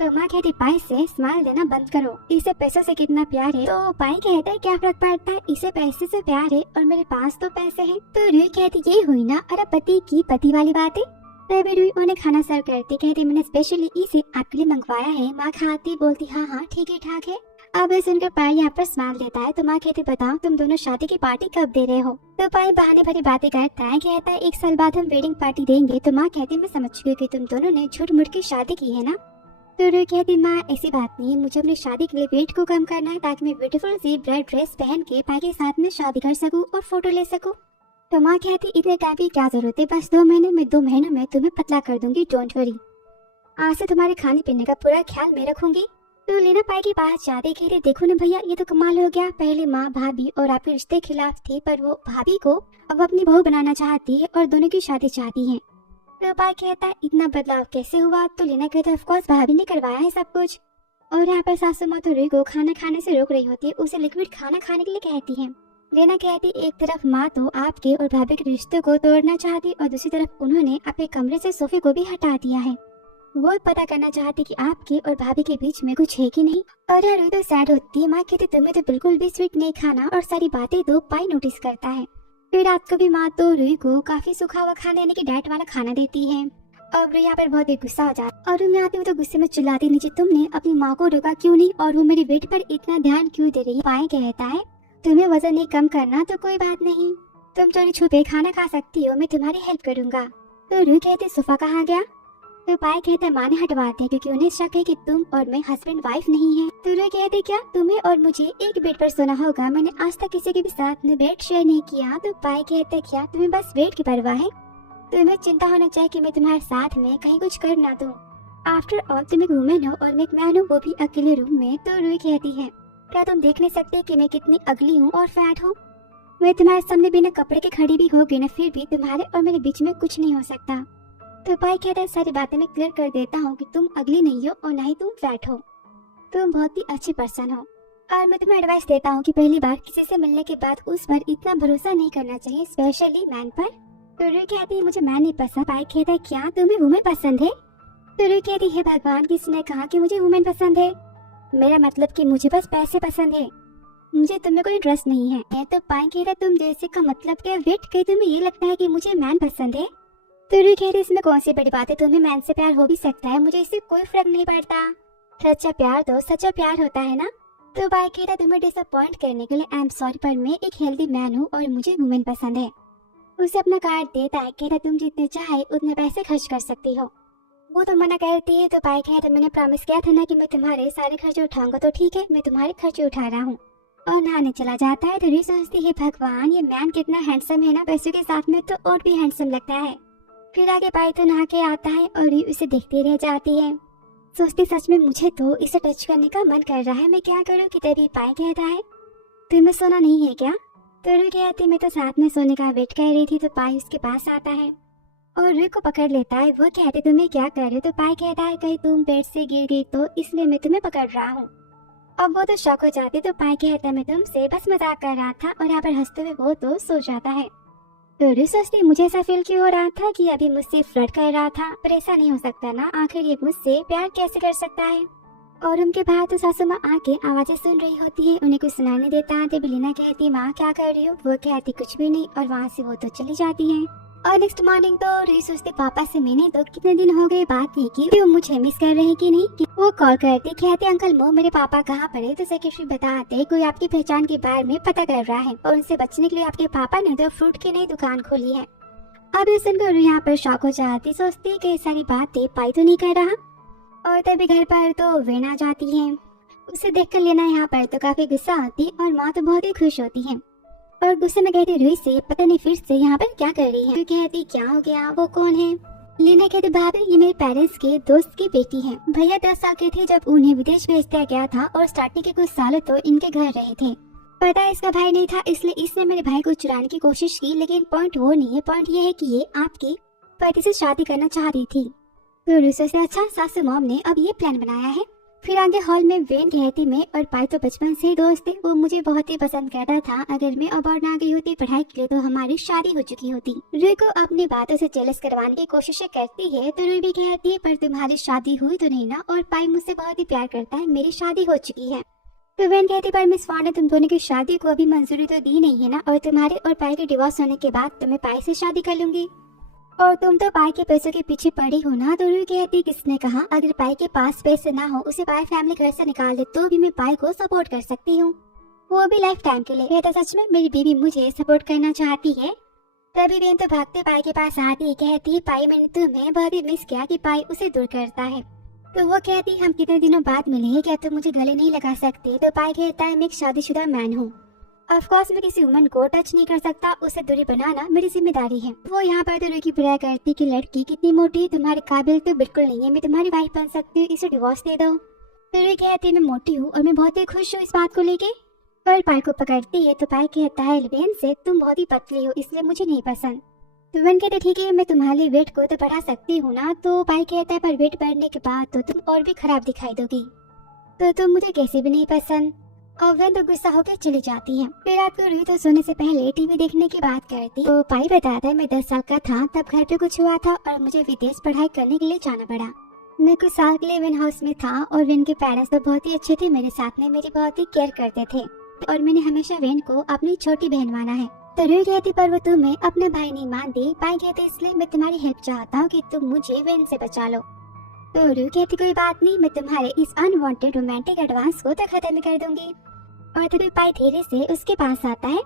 तो माँ कहती पाई से स्माइल देना बंद करो, इसे पैसों से कितना प्यार है। तो पाई कहता है क्या फर्क पड़ता है, इसे पैसे से प्यार है और मेरे पास तो पैसे हैं। तो रुई कहती ये हुई ना अरे पति की पति वाली बातें। तभी रुई उन्हें खाना सर्व करती, कहती मैंने स्पेशली इसे आपके लिए मंगवाया है। माँ खाती बोलती हाँ हाँ ठीक है ठाक है। अब ये सुनकर पाई यहाँ पर स्माइल देता है। तो माँ कहती बताओ तुम दोनों शादी की पार्टी कब दे रहे हो। तो पाई बहाने भरी बातें करता है, कहता है 1 साल बाद हम वेडिंग पार्टी देंगे। तो माँ कहती मैं समझ चुकी कि तुम दोनों ने झूठ मूठ की शादी की है ना। तो रुई कहती माँ ऐसी बात नहीं, मुझे अपनी शादी के लिए वेट को कम करना है ताकि मैं ब्यूटीफुल सी ब्राइड ड्रेस पहन के पाई के साथ में शादी कर सकूं और फोटो ले सकूं। तो माँ कहती इतने टाइम की क्या जरूरत है, बस 2 महीने में 2 महीनों में तुम्हें पतला कर दूंगी, डोंट वरी। आज से तुम्हारे खाने पीने का पूरा ख्याल मैं रखूंगी। तो लीना पाई के पास जाते कहते देखो ना भैया ये तो कमाल हो गया, पहले माँ भाभी और आपके रिश्ते खिलाफ थी पर वो भाभी को अब अपनी बहू बनाना चाहती है और दोनों की शादी चाहती है। तो पाई कहता है इतना बदलाव कैसे हुआ। तो लीना कहता है ऑफ कोर्स भाभी ने करवाया है सब कुछ। और यहाँ पर सासू माँ तो रुई को खाना खाने से रोक रही होती है, उसे लिक्विड खाना खाने के लिए कहती है। लीना कहती एक तरफ माँ तो आपके और भाभी के रिश्ते को तोड़ना चाहती और दूसरी तरफ उन्होंने अपने कमरे से सोफे को भी हटा दिया है। वो पता करना चाहती कि आपके और भाभी के बीच में कुछ है कि नहीं। और रुई तो सैड होती है। माँ कहती तुम्हें तो बिल्कुल भी स्वीट नहीं खाना और सारी बातें तो पाई नोटिस करता है। फिर रात को भी माँ तो रुई को काफी सूखा हुआ खाना यानी कि डाइट वाला खाना देती है। अब रुई यहाँ पर बहुत ही गुस्सा हो जाती और मैं आती हूँ तो गुस्से में चिल्लाती नीचे तुमने अपनी माँ को रोका क्यों नहीं और वो मेरे वेट पर इतना ध्यान क्यों दे रही है। पाई कहता है तुम्हें वजन नहीं कम करना तो कोई बात नहीं, तुम चोरी छुपे खाना खा सकती हो, मैं तुम्हारी हेल्प करूंगा। तो रुई कहती सोफा कहाँ गया। तो पाई कहता है माँ ने हटवाते क्योंकि उन्हें शक है कि तुम और मैं हस्बैंड वाइफ नहीं है। तो रुई कहती क्या तुम्हें और मुझे एक बेड पर सोना होगा, मैंने आज तक किसी के भी साथ में बेड शेयर नहीं किया। तो पाई कहता है क्या तुम्हें बस वेट की परवाह है, तुम्हें चिंता होना चाहिए कि मैं तुम्हारे साथ में कहीं कुछ कर ना दूं। आफ्टर ऑल तुम एक वुमेन हो और मैं एक मैन हूँ, वो भी अकेले रूम में। तो रुई कहती है क्या तुम देख नहीं सकते कि मैं कितनी अगली हूँ और फैट हूँ, मैं तुम्हारे सामने बिना कपड़े के खड़ी भी होगी ना, फिर भी तुम्हारे और मेरे बीच में कुछ नहीं हो सकता। तो पाई कहता है सारी बातें मैं क्लियर कर देता हूँ कि तुम अगली नहीं हो और ना ही तुम फैट हो, तुम बहुत ही अच्छी पर्सन हो और मैं तुम्हें एडवाइस देता हूँ कि पहली बार किसी से मिलने के बाद उस पर इतना भरोसा नहीं करना चाहिए, स्पेशली मैन पर। तो रुई कहती है मुझे मैन नहीं पसंद। पाई कहता है क्या तुम्हें वुमेन पसंद है। तो रुई कहती है भगवान किसने कहा कि मुझे वुमेन पसंद है, मेरा मतलब कि मुझे बस पैसे पसंद है, मुझे तुम्हें कोई इंटरेस्ट नहीं है। तो पाई कहता है तुम जैसे का मतलब क्या, वेट कहीं तुम्हें ये लगता है कि मुझे मैन पसंद है। तो रुई कहती है इसमें कौन सी बड़ी बात है, तुम्हें मैन से प्यार हो भी सकता है, मुझे इससे कोई फर्क नहीं पड़ता, सच्चा प्यार तो सच्चा प्यार होता है ना। तो पाई कहता है तुम्हें डिसअपॉइंट करने के लिए आई एम सॉरी, पर मैं एक हेल्दी मैन हूँ और मुझे वुमेन पसंद है। उसे अपना कार्ड देता है, कहता तुम जितने चाहे उतने पैसे खर्च कर सकती हो। वो तो मना करती है। तो पाई कहता मैंने प्रॉमिस किया था ना कि मैं तुम्हारे सारे खर्चे उठाऊंगा, तो ठीक है मैं तुम्हारे खर्चे उठा रहा हूँ। और नहाने चला जाता है। तो रुई सोचती है भगवान ये मैन कितना हैंडसम है ना, पैसों के साथ में तो और भी हैंडसम लगता है। फिर आगे पाई तो नहा के आता है और रुई उसे देखती रह जाती है, सोचती सच में मुझे तो इसे टच करने का मन कर रहा है, मैं क्या करूँ। कि तभी पाई कहता है तुम्हें सोना नहीं है क्या। तो रुई कहती मैं तो साथ में सोने का वेट कर रही थी। तो पाई उसके पास आता है और रुई को पकड़ लेता है। वो कहते तुम्हें क्या कर रहे हो। तो पाई कहता है कहीं तुम बेड से गिर गई तो इसलिए मैं तुम्हें पकड़ रहा हूँ। अब वो तो शॉक हो जाती। तो पाई कहता मैं तुमसे बस मजाक कर रहा था और यहाँ पर हंसते हुए वो तो सो जाता है। तो रुई सोचती मुझे ऐसा फील क्यों हो रहा था कि अभी मुझसे फ्लर्ट कर रहा था, पर ऐसा नहीं हो सकता ना, आखिर ये मुझसे प्यार कैसे कर सकता है। और उनके बाहर तो सासू माँ आके आवाजें सुन रही होती है, उन्हें कुछ सुनाई नहीं देता। तो बिलीना कहती माँ क्या कर रही हो, वो कहती कुछ भी नहीं और वहाँ से वो तो चली जाती है। और नेक्स्ट मॉर्निंग तो रुई सोचती पापा से मैंने तो कितने दिन हो गए बात नहीं की, वो मुझे मिस कर रहे कि नहीं। कि वो कॉल करती कहते अंकल मो मेरे पापा कहाँ पर है। तो सेक्रेटरी बताते कोई आपकी पहचान के बारे में पता कर रहा है और उनसे बचने के लिए आपके पापा ने तो फ्रूट की नई दुकान खोली है। अब ये सुनकर रुई यहाँ पर शॉक हो जाती, सोचती कि सारी बातें पाई तो नहीं कर रहा। और तभी घर पर तो वेन आ जाती है, उसे देखकर लेना यहाँ पर तो काफी गुस्सा आती और माँ तो बहुत ही खुश होती है और गुस्से में कहती रुई से पता नहीं फिर से यहाँ पर क्या कर रही है। तो कहती क्या हो गया, वो कौन है। लीना कहती भाभी ये मेरे पेरेंट्स के दोस्त की बेटी है, भैया 10 साल के थे जब उन्हें विदेश भेज दिया गया था और स्टार्टिंग के कुछ सालों तो इनके घर रहे थे। पता है इसका भाई नहीं था इसलिए इसने मेरे भाई को चुराने की कोशिश की, लेकिन पॉइंट वो नहीं है, पॉइंट ये है कि ये आपके पति से शादी करना चाह रही थी। तो रुई से अच्छा सासू मॉम ने अब ये प्लान बनाया है। फिर आगे हॉल में वेन कहती मैं और पाई तो बचपन से दोस्त थे, वो मुझे बहुत ही पसंद करता था, अगर मैं अबाउट ना गई होती पढ़ाई के लिए तो हमारी शादी हो चुकी होती। रुई को अपनी बातों से जेलस करवाने की कोशिश करती है। तो रुई भी कहती है पर तुम्हारी शादी हुई तो नहीं ना, और पाई मुझसे बहुत ही प्यार करता है, मेरी शादी हो चुकी है। तो वेन कहती पर मिस वॉन ने तुम दोनों की शादी को अभी मंजूरी तो दी नहीं है ना, और तुम्हारे और पाई के डिवोर्स होने के बाद तो मैं पाई से शादी कर लूंगी और तुम तो पाई के पैसों के पीछे पड़ी हो ना। तो रुई कहती किसने कहा, अगर पाई के पास पैसे ना हो उसे पाई फैमिली घर से निकाल दे तो भी मैं पाई को सपोर्ट कर सकती हूँ, वो भी लाइफ टाइम के लिए। कहता सच में मेरी बीवी मुझे सपोर्ट करना चाहती है। तभी वेन तो भागते पाई के पास आती, कहती पाई मैंने तुम्हें बहुत ही मिस किया। कि पाई उसे दूर करता है। तो वो कहती हम कितने दिनों बाद मिले हैं, क्या तुम मुझे गले नहीं लगा सकते। तो पाई कहता है मैं एक शादीशुदा मैन हूँ, ऑफ कोर्स मैं किसी वुमन को टच नहीं कर सकता, उसे दूरी बनाना मेरी जिम्मेदारी है। वो यहाँ पर तो रुई की बुराई करती कि लड़की कितनी मोटी, तुम्हारे काबिल तो बिल्कुल नहीं है, मैं तुम्हारी वाइफ बन सकती हूँ, इसे डिवोर्स दे दो। तो रुई कहती मैं मोटी हूँ और मैं बहुत ही खुश हूँ इस बात को लेके। पर पाई को पकड़ती है तो पाई कहता है वेन से तुम बहुत ही पतली हो इसलिए मुझे नहीं पसंद। तो वेन कहते ठीक है मैं तुम्हारे वेट को तो बढ़ा सकती हूँ ना। तो पाई कहता है पर वेट बढ़ने के बाद तो तुम और भी खराब दिखाई दोगी, तो तुम मुझे कैसे भी नहीं पसंद। और वेन तो गुस्सा होकर चली जाती है। फिर रात को रुई तो सोने से पहले टीवी देखने की बात करती। तो पाई बताता है मैं 10 साल का था तब घर पे कुछ हुआ था और मुझे विदेश पढ़ाई करने के लिए जाना पड़ा। मैं कुछ साल के लिए विन हाउस में था और विन के पेरेंट्स तो बहुत ही अच्छे थे, मेरे साथ में मेरी बहुत ही केयर करते थे और मैंने हमेशा विन को अपनी छोटी बहन माना है। तो रू कहती पर वो तुम्हें अपना भाई नहीं मानती। पाई कहते इसलिए मैं तुम्हारी हेल्प चाहता हूँ कि तुम मुझे विन से बचा लो। तो रू कहती कोई बात नहीं, मैं तुम्हारे इस अनवांटेड रोमांटिक एडवांस को तो खत्म कर दूंगी। और तभी पाई धीरे से उसके पास आता है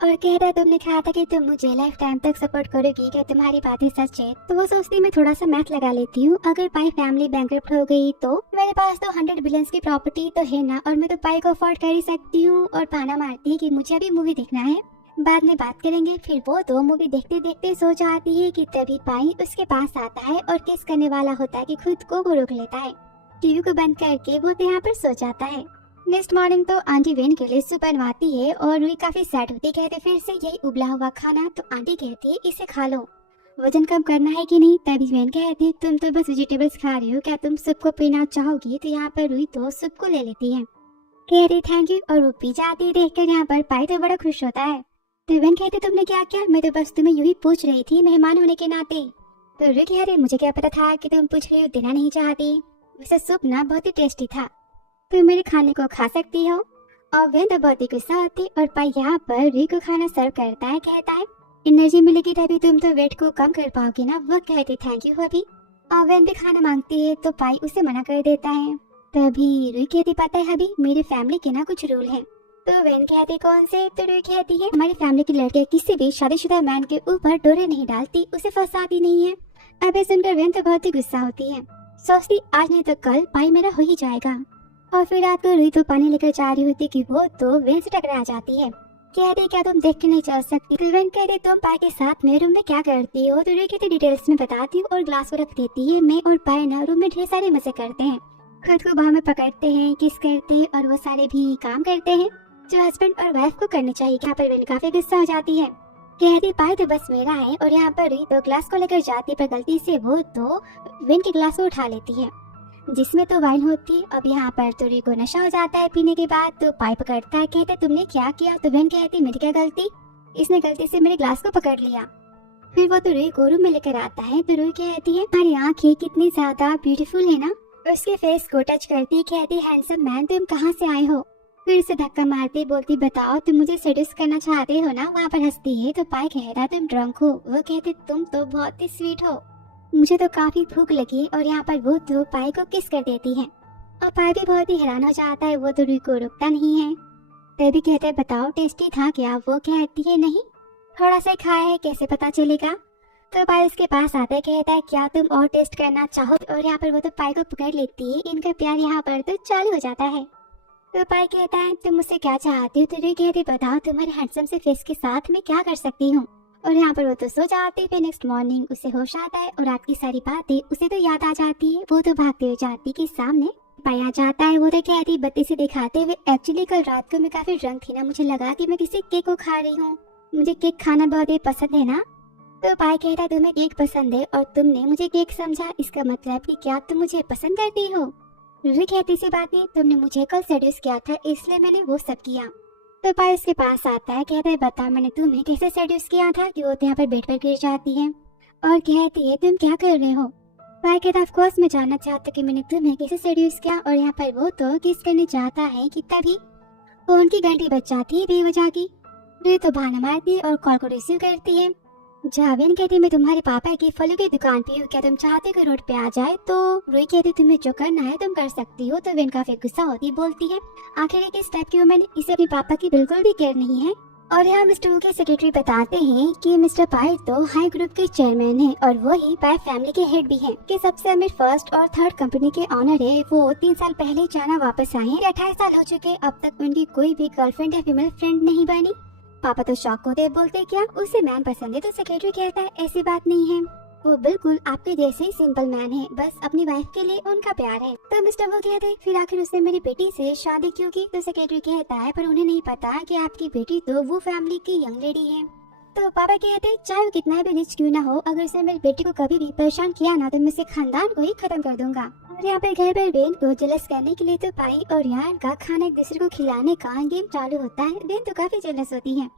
और कहता है तुमने कहा था कि तुम मुझे लाइफ टाइम तक सपोर्ट करोगी, क्या तुम्हारी बातें सच है? तो वो सोचती मैं थोड़ा सा मैथ लगा लेती हूँ, अगर पाई फैमिली बैंकरप्ट हो गई तो मेरे पास तो 100 बिलियंस की प्रॉपर्टी तो है ना, और मैं तो पाई को अफोर्ड कर ही सकती हूँ। और पाना मारती है कि मुझे अभी मूवी देखना है, बाद में बात करेंगे। फिर वो तो मूवी देखते देखते सो जाती है कि तभी पाई उसके पास आता है और किस करने वाला होता है कि खुद को वो रोक लेता है। टीवी को बंद करके वो तो यहाँ पर सो जाता है। नेक्स्ट मॉर्निंग तो आंटी वेन के लिए सूप बनवाती है और रूही काफी सैड होती, कहते फिर से यही उबला हुआ खाना। तो आंटी कहती है इसे खा लो, वजन कम करना है कि नहीं? तभी वेन कहती तुम तो बस वेजिटेबल्स खा रही हो, क्या तुम सूप को पीना चाहोगी? तो यहाँ पर रूही तो सूप को ले लेती है, कहती थैंक यू और वो पी जाती है। देखकर यहाँ पर पाई तो बड़ा खुश होता है। तो वेन कहती तुमने क्या किया? मैं तो बस तुम्हें यूं ही पूछ रही थी मेहमान होने के नाते। तो रूही कह रही मुझे क्या पता था कि तुम पूछ रही हो, देना नहीं चाहती। वैसे सूप ना बहुत ही टेस्टी था, तुम मेरे खाने को खा सकती हो। और वे तो बहुत ही गुस्सा होती और पाई यहाँ पर रूही को खाना सर्व करता है, कहता है एनर्जी मिलेगी तभी तुम तो वेट को कम कर पाओगी ना। वो कहती थैंक यू अभी। और वेन भी खाना मांगती है तो पाई उसे मना कर देता है। तभी रूही कहती पता है अभी मेरी फैमिली के ना कुछ रूल है। तो वेन कहती कौन से? तो रूही कहती है हमारी फैमिली की लड़के किसी भी शादीशुदा मैन के ऊपर डोरे नहीं डालती, उसे फंसाती नहीं है। अब सुनकर वेन तो बहुत ही गुस्सा होती है, सोचती आज नहीं तो कल पाई मेरा हो ही जाएगा। और फिर रात को रूही तो पानी लेकर जा रही होती कि वो तो वेन से टकरा जाती है, कहती क्या तुम देख के नहीं चल सकती? तो वेन कहती तुम पाई के साथ मेरे रूम में क्या करती हो? तो रूही कहती डिटेल्स में बताती हूँ और ग्लास को रख देती है। मैं और पाई ना रूम में ढेर सारे मजे करते हैं, खुद को बाहों में पकड़ते हैं, किस करते हैं और वो सारे भी काम करते हैं जो हस्बैंड और वाइफ को करने चाहिए। यहाँ पर वेन काफी गुस्सा हो जाती है, कहती पाई तो बस मेरा है। और यहाँ पर रूही तो ग्लास को लेकर जाती पर गलती से वो तो वेन के ग्लास को उठा लेती है जिसमें तो वाइन होती। अब यहाँ पर तो रूही को नशा हो जाता है पीने के बाद। तो पाई पकड़ता है, कहते तुमने क्या किया? तो वेन कहती मेरी क्या गलती, इसने गलती से मेरे ग्लास को पकड़ लिया। फिर वो तो रूही को रूम में लेकर आता है। तो रूही कहती है तुम्हारी आंखें कितनी ज्यादा ब्यूटीफुल है ना। उसके फेस को टच करती, कहती हैंडसम मैन तुम कहाँ से आए हो? फिर उसे धक्का मारती, बोलती बताओ तुम मुझे सेड्यूस करना चाहते हो ना। वहाँ पर हंसती है। तो पाई कहता तुम ड्रंक हो। वो कहते तुम तो बहुत ही स्वीट हो, मुझे तो काफी भूख लगी। और यहाँ पर वो तो पाई को किस कर देती है और पाई भी बहुत ही हैरान हो जाता है। वो तो रूही को रुकता नहीं है, तभी कहते बताओ टेस्टी था क्या? वो कहती है नहीं, थोड़ा सा खाया है, कैसे पता चलेगा? तो पाई उसके पास आता है, कहता है क्या तुम और टेस्ट करना चाहो? और यहाँ पर वो तो पाई को पकड़ लेती है। इनका प्यार यहाँ पर तो चालू हो जाता है। तो पाई कहता है तुम मुझसे क्या चाहती हो? तो रूही कहती बताओ तुम्हारे हैंडसम से फेस के साथ मैं क्या कर सकती हूँ। और यहाँ पर वो तो सो जाती। फिर नेक्स्ट मॉर्निंग उसे होश आता है और रात की सारी बातें उसे तो याद आ जाती है। वो तो भागते हुए जाती कि सामने पाई आ जाता है। वो तो कहती बत्ती से दिखाते हुए एक्चुअली कल रात को मैं काफी ड्रंक थी ना, मुझे लगा कि मैं किसी केक को खा रही हूँ, मुझे केक खाना बहुत ही पसंद है ना। तो पाई कहता तुम्हें केक पसंद है और तुमने मुझे केक समझा, इसका मतलब कि क्या तुम मुझे पसंद करती हो? रूही कहती सी बात नहीं, तुमने मुझे कल सेड्यूस किया था इसलिए मैंने वो सब किया। तो पाई उसके पास आता है, कहता है बता मैंने तुम्हें कैसे सेड्यूस किया था? कि वो यहाँ पर बेड पर गिर जाती है और कहती है तुम क्या कर रहे हो? पाई कहता ऑफ कोर्स मैं जानना चाहता कि मैंने तुम्हें कैसे सेड्यूस किया। और यहाँ पर वो तो किस करने जाता है कि तभी फोन की घंटी बज जाती है बेवजह की। रूही तो बहाना मारती है और कॉल को रिसीव करती है। जावेन कहती मैं तुम्हारे पापा की फलों की दुकान पे हूँ, क्या तुम चाहते हो कि रोड पे आ जाए? तो रूही कहती तुम्हें जो करना है तुम कर सकती हो। तो वेन काफी गुस्सा होती, बोलती है आखिर एक इस टाइप की वुमन, इसे अपने पापा की बिल्कुल भी केयर नहीं है। और यहाँ मिस्टर वू के सेक्रेटरी बताते हैं कि मिस्टर पाई तो हाई ग्रुप के चेयरमैन हैं और वो ही पाई फैमिली के हेड भी हैं कि सबसे अमीर फर्स्ट और थर्ड कंपनी के ऑनर है। वो 3 साल पहले चाइना वापस आए हैं, 28 साल हो चुके, अब तक उनकी कोई भी गर्लफ्रेंड या फीमेल फ्रेंड नहीं बनी। पापा तो शॉक होते, बोलते क्या उसे मैन पसंद है? तो सेक्रेटरी कहता है ऐसी बात नहीं है, वो बिल्कुल आपके जैसे ही सिंपल मैन है, बस अपनी वाइफ के लिए उनका प्यार है। तो मिस्टर वो कहते फिर आखिर उसने मेरी बेटी से शादी क्यों की? तो सेक्रेटरी कहता है पर उन्हें नहीं पता कि आपकी बेटी तो वो फैमिली की यंग लेडी है। तो पापा कहते चाहे वो कितना भी रिच क्यों ना हो, अगर उसने मेरी बेटी को कभी भी परेशान किया ना तो मैं इसे खानदान को ही खत्म कर दूंगा। और यहाँ पे घर पर बेन को जेलस करने के लिए तो पाई और यान का खाना एक दूसरे को खिलाने का गेम चालू होता है। बेन तो काफी जेलस होती है।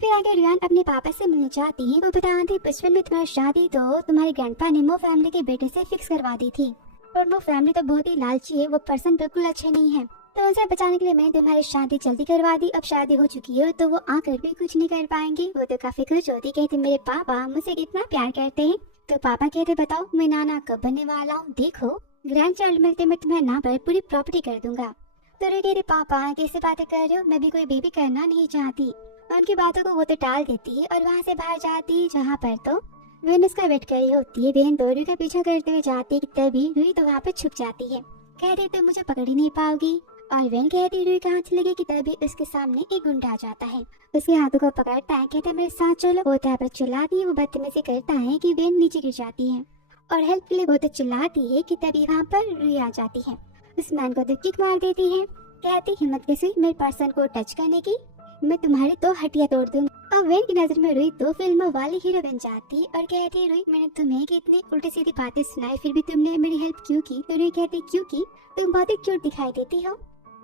फिर आगे रियान अपने पापा से मिलने जाती है। वो बताती बचपन में तुम्हारी शादी तो तुम्हारे ग्रैंडपा ने मो फैमिली के बेटे से फिक्स करवा दी थी और वो फैमिली तो बहुत ही लालची है, वो पर्सन बिल्कुल अच्छे नहीं है। तो उसे बचाने के लिए मैंने तुम्हारी शादी जल्दी करवा दी। अब शादी हो चुकी है तो वो आकर भी कुछ नहीं कर पाएंगे। वो तो काफी खुश होती, कहते मेरे पापा मुझे कितना प्यार करते हैं। तो पापा कहते बताओ मैं नाना कब बनने वाला हूँ, देखो ग्रैंड चाइल्ड मिलते मैं तुम्हें नाम पर पूरी प्रॉपर्टी कर दूंगा। तो रे कहते पापा कैसे बातें कर रहे हो, मैं भी कोई बेबी करना नहीं चाहती। उनकी बातों को वो तो टाल देती है और वहाँ से बाहर जाती है, जहाँ पर तो वेन उसका वेट कर रही होती है। वेन दो रूही का पीछा करते हुए जाती है, तभी रूही तो वहाँ पे छुप जाती है। कहती तुम मुझे पकड़ ही नहीं पाओगी। और वेन कहती रूही कहाँ चली गई कि तभी उसके सामने एक गुंडा आ जाता है, उसके हाथों को पकड़ता है, कहता है मेरे साथ चलो। वो तो पर चिल्लाती है, वो बदतमीजी करता है कि वेन नीचे गिर जाती है और हेल्प के लिए वो तो चिल्लाती है कि तभी वहाँ पर रूही आ जाती है। उस मैन को तो किक मार देती है, कहती हिम्मत कैसे मेरे पर्सन को टच करने की, मैं तुम्हारे तो हड्डियां तोड़ दूंगी। अब वेन की नजर में रूही तो फिल्म वाली हीरो बन जाती है और कहती है रूही मैंने तुम्हें कितनी उल्टी सीधी बातें सुनाई, फिर भी तुमने मेरी हेल्प क्यों की। तो रूही कहती क्यों की, तुम बहुत ही क्यूट दिखाई देती हो।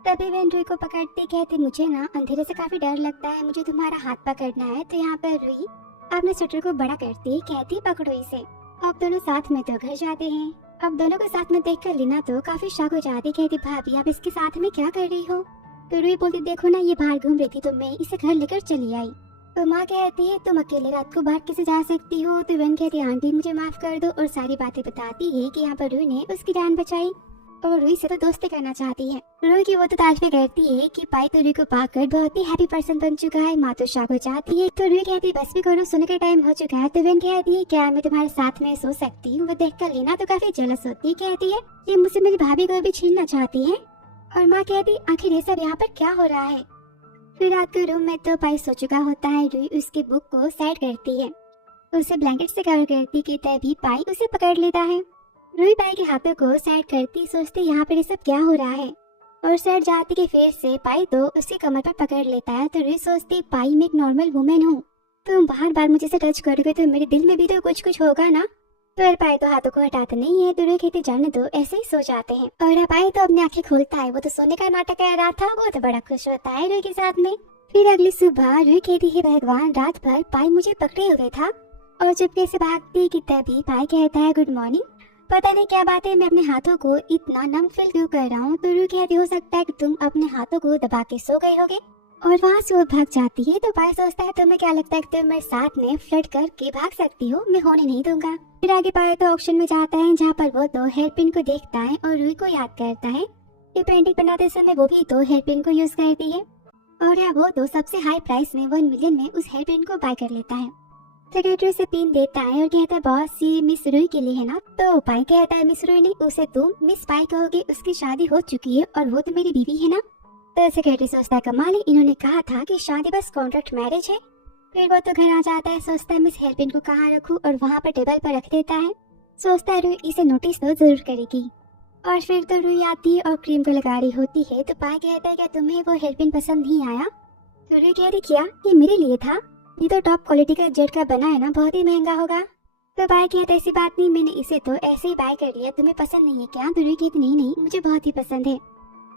तभी वेन रूही को पकड़ती, कहती मुझे ना अंधेरे से काफी डर लगता है, मुझे तुम्हारा हाथ पकड़ना है। तो यहाँ पर रूही अपने स्वेटर को बड़ा करती है, कहती पकड़ो इसे। अब दोनों साथ में तो घर जाते हैं। अब दोनों को साथ में देखकर लीना तो काफी शॉक हो जाती, कहती भाभी आप इसके साथ में क्या कर रही हो। तो रूही बोलती देखो ना ये बाहर घूम रही थी तो मैं इसे घर लेकर चली आई। तो माँ कहती है तुम अकेले रात को बाहर कैसे जा सकती हो। तो वेन कहती है आंटी मुझे माफ कर दो और सारी बातें बताती है कि यहाँ पर रूही ने उसकी जान बचाई और रूही से तो दोस्ती करना चाहती है। रूही की वो तो तारीफें करती है कि पाई तो रूही को पाकर बहुत ही हैप्पी पर्सन बन चुका है। माँ तो शॉक हो जाती है। तो रूही कहती है बस भी करो सोने का टाइम हो चुका है। तो वेन कहती है क्या मैं तुम्हारे साथ में सो सकती हूँ। वो देखकर लीना तो काफी जेलस होती है, कहती है ये मुझसे मेरी भाभी को भी छीनना चाहती है। और माँ कहती आखिर ये सब यहाँ पर क्या हो रहा है। फिर रात को रूम में तो पाई सो चुका होता है। रूही उसकी बुक को साइड करती है, उसे ब्लैंकेट से कवर करती कि तभी पाई उसे पकड़ लेता है। रूही पाई के हाथों को साइड करती, सोचती यहाँ पर ये सब क्या हो रहा है और साइड जाती कि फिर से पाई तो उसके कमर पर पकड़ लेता है। तो रूही सोचती पाई मैं एक नॉर्मल वुमेन हूँ, तुम बार बार मुझे से टच करोगे तो मेरे दिल में भी तो कुछ होगा ना। तो पाई तो हाथों को हटाते नहीं है। तो रूही कहती जाने दो, ऐसे ही सो जाते हैं। और पाई तो अपनी आंखें खोलता है, वो तो सोने का नाटक कर रहा था, वो तो बड़ा खुश होता है रूही के साथ में। फिर अगली सुबह रूही कहती है भगवान रात भर पाई मुझे पकड़े हुए था और चुपके से भागती कि तभी पाई कहता है गुड मॉर्निंग। पता नहीं क्या बात है मैं अपने हाथों को इतना नम फील क्यों कर रहा हूँ। तो रूही कहती हो सकता है कि तुम अपने हाथों को दबा के सो गए होगे और वहाँ से वो भाग जाती है। तो पाई सोचता है तुम्हें क्या लगता है कि तुम मेरे साथ में फ्लर्ट करके भाग सकती हो, मैं होने नहीं दूंगा। फिर आगे पाई तो ऑक्शन में जाता है, जहाँ पर वो तो हेयर पिन को देखता है और रूही को याद करता है। ये पेंटिंग बनाते समय वो भी तो हेयर पिन को यूज करती है और यहाँ वो तो सबसे हाई प्राइस में 1 मिलियन में उस हेयर पिन को बाय कर लेता है। सेक्रेटरी से पिन देता है और कहता है बॉस ये मिस रूही के लिए है ना। तो पाई कहता है मिस रूही नहीं, उसे तुम मिस पाई कहोगे, उसकी शादी हो चुकी है और वो तो मेरी बीवी है ना। तो सेक्रेटरी सोचता है कमाल है, इन्होंने कहा था कि शादी बस कॉन्ट्रैक्ट मैरिज है। फिर वो तो घर आ जाता है, सोचता है मिस हेयर पिन को कहाँ रखूं और वहाँ पर टेबल पर रख देता है। सोचता है रूही इसे नोटिस तो जरूर करेगी। और फिर तो रूही आती है और क्रीम को लगा रही होती है। तो पाई कहता है क्या तुम्हें वो हेयर पिन पसंद नहीं आया। तो रूही कह रही क्या ये मेरे लिए था, ये तो टॉप क्वालिटी का जेड का बना है ना, बहुत ही महंगा होगा। तो पाई कहता है ऐसी बात नहीं, मैंने इसे तो ऐसे ही बाय कर लिया, तुम्हें पसंद नहीं है क्या। तो रूही कहती नहीं मुझे बहुत ही पसंद है,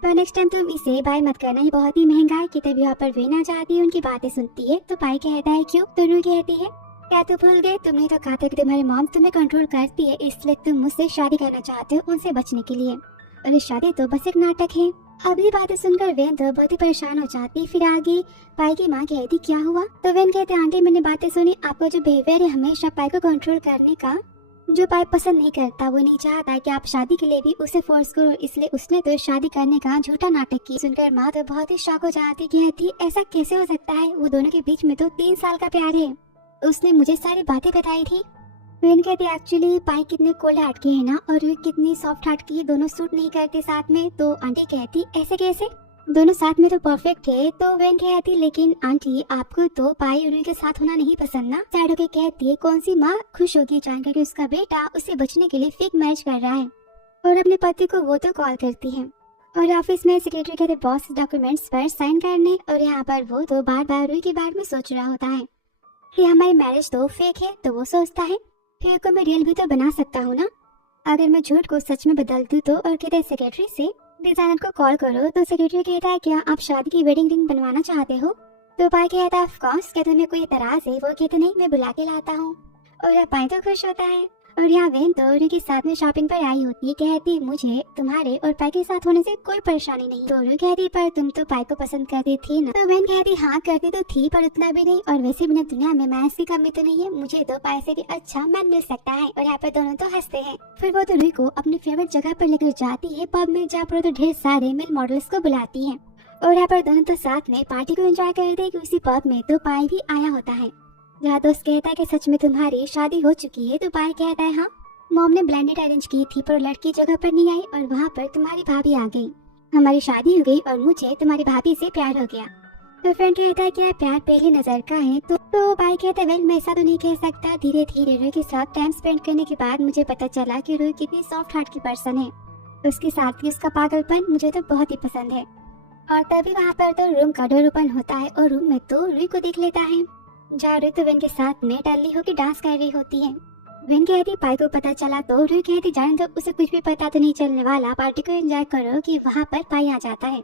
तो नेक्स्ट टाइम तुम इसे बाय मत करना, ये बहुत ही महंगा है। कि तभी यहाँ पर वेन आ जाती है, उनकी बातें सुनती है। तो पाई कहता है क्यों। तो रूही कहती है क्या तू भूल गए, तुमने तो कहा था कि तुम्हारी मॉम तुम्हें कंट्रोल करती है, इसलिए तुम मुझसे शादी करना चाहते हो उनसे बचने के लिए, और ये शादी तो बस एक नाटक है। अगली बातें सुनकर वेन तो बहुत ही परेशान हो जाती। फिर आगे पाई की माँ कहती क्या हुआ। तो वेन कहते आंटी मैंने बातें सुनी, आपका जो बिहेवियर है हमेशा पाई को कंट्रोल करने का, जो पाई पसंद नहीं करता, वो नहीं चाहता कि आप शादी के लिए भी उसे फोर्स करो, इसलिए उसने तो शादी करने का झूठा नाटक किया। सुनकर माँ तो बहुत ही शॉक हो जाती, कहती ऐसा कैसे हो सकता है, वो दोनों के बीच में तो 3 साल का प्यार है, उसने मुझे सारी बातें बताई थी। वेन कहती एक्चुअली पाई कितने कोल्ड हार्ट की है ना, और रूही कितनी सॉफ्ट हार्ट की, दोनों सूट नहीं करते साथ में। तो आंटी कहती ऐसे कैसे, दोनों साथ में तो परफेक्ट है। तो वेन कहती लेकिन आंटी आपको तो पाई और रूही के साथ होना नहीं पसंद ना। सैड होके कहती है कौन सी माँ खुश होगी जानकर कि उसका बेटा उसे बचने के लिए फेक मैरिज कर रहा है। और अपने पति को वो तो कॉल करती है और ऑफिस में सेक्रेटरी कहते बॉस डॉक्यूमेंट्स पर साइन करने, और यहाँ पर वो तो बार बार रूही के बारे में सोच रहा होता है कि हमारी मैरिज तो फेक है। तो वो सोचता है फेक को मैं रियल भी तो बना सकता हूँ ना, अगर मैं झूठ को सच में बदल दूँ तो। और कहते हैं सेक्रेटरी से डिजाइनर को कॉल करो। तो सेक्रेटरी कहता है क्या आप शादी की वेडिंग रिंग बनवाना चाहते हो। तो पाई कहता है ऑफ कोर्स, कहते तुम्हें कोई एतराज है। वो कहते नहीं मैं बुला के लाता हूँ। और पाई तो खुश होता है और यहाँ वेन तो रूही के साथ में शॉपिंग पर आई होती है। कहती मुझे तुम्हारे और पाई के साथ होने से कोई परेशानी नहीं। तो रूही कहती पर तुम तो पाई को पसंद करती थी ना। तो वेन कहती हाँ करती तो थी पर उतना भी नहीं, और वैसे भी दुनिया में मैथ्स की कमी तो नहीं है, मुझे तो पाई से भी अच्छा मैन मिल सकता है। और यहाँ पर दोनों तो हंसते हैं। फिर वो तो रूही को अपनी फेवरेट जगह पर लेकर जाती है, पब में, जहाँ पर तो ढेर सारे मेल मॉडल्स को बुलाती है। और यहाँ पर दोनों तो साथ में पार्टी को एंजॉय करते हैं कि उसी पब में तो पाई भी आया होता है। जहाँ दोस्त कहता है कि सच में तुम्हारी शादी हो चुकी है। तो पाई कहता है हाँ, मॉम ने ब्लेंडेड अरेंज की थी पर लड़की जगह पर नहीं आई और वहाँ पर तुम्हारी भाभी आ गई। हमारी शादी हो गई और मुझे तुम्हारी भाभी से प्यार हो गया। तो फ्रेंड कहता है क्या प्यार पहली नजर का है। तो पाई कहता है वेल मैं ऐसा तो नहीं कह सकता। धीरे धीरे रूही के साथ टाइम स्पेंड करने के बाद मुझे पता चला कि रूही कितनी सॉफ्ट हार्ट की पर्सन है। उसके साथ ही उसका पागलपन मुझे तो बहुत ही पसंद है। और तभी वहाँ पर तो रूम का डोर ओपन होता है और रूम में तो रूही को देख लेता है, जहाँ रूही तो वेन के साथ में टल्ली होकर डांस कर रही होती है। वेन कहती पाई को पता चला तो रूही कहती जाने दो, उसे कुछ भी पता तो नहीं चलने वाला, पार्टी को एंजॉय करो कि वहाँ पर पाई आ जाता है।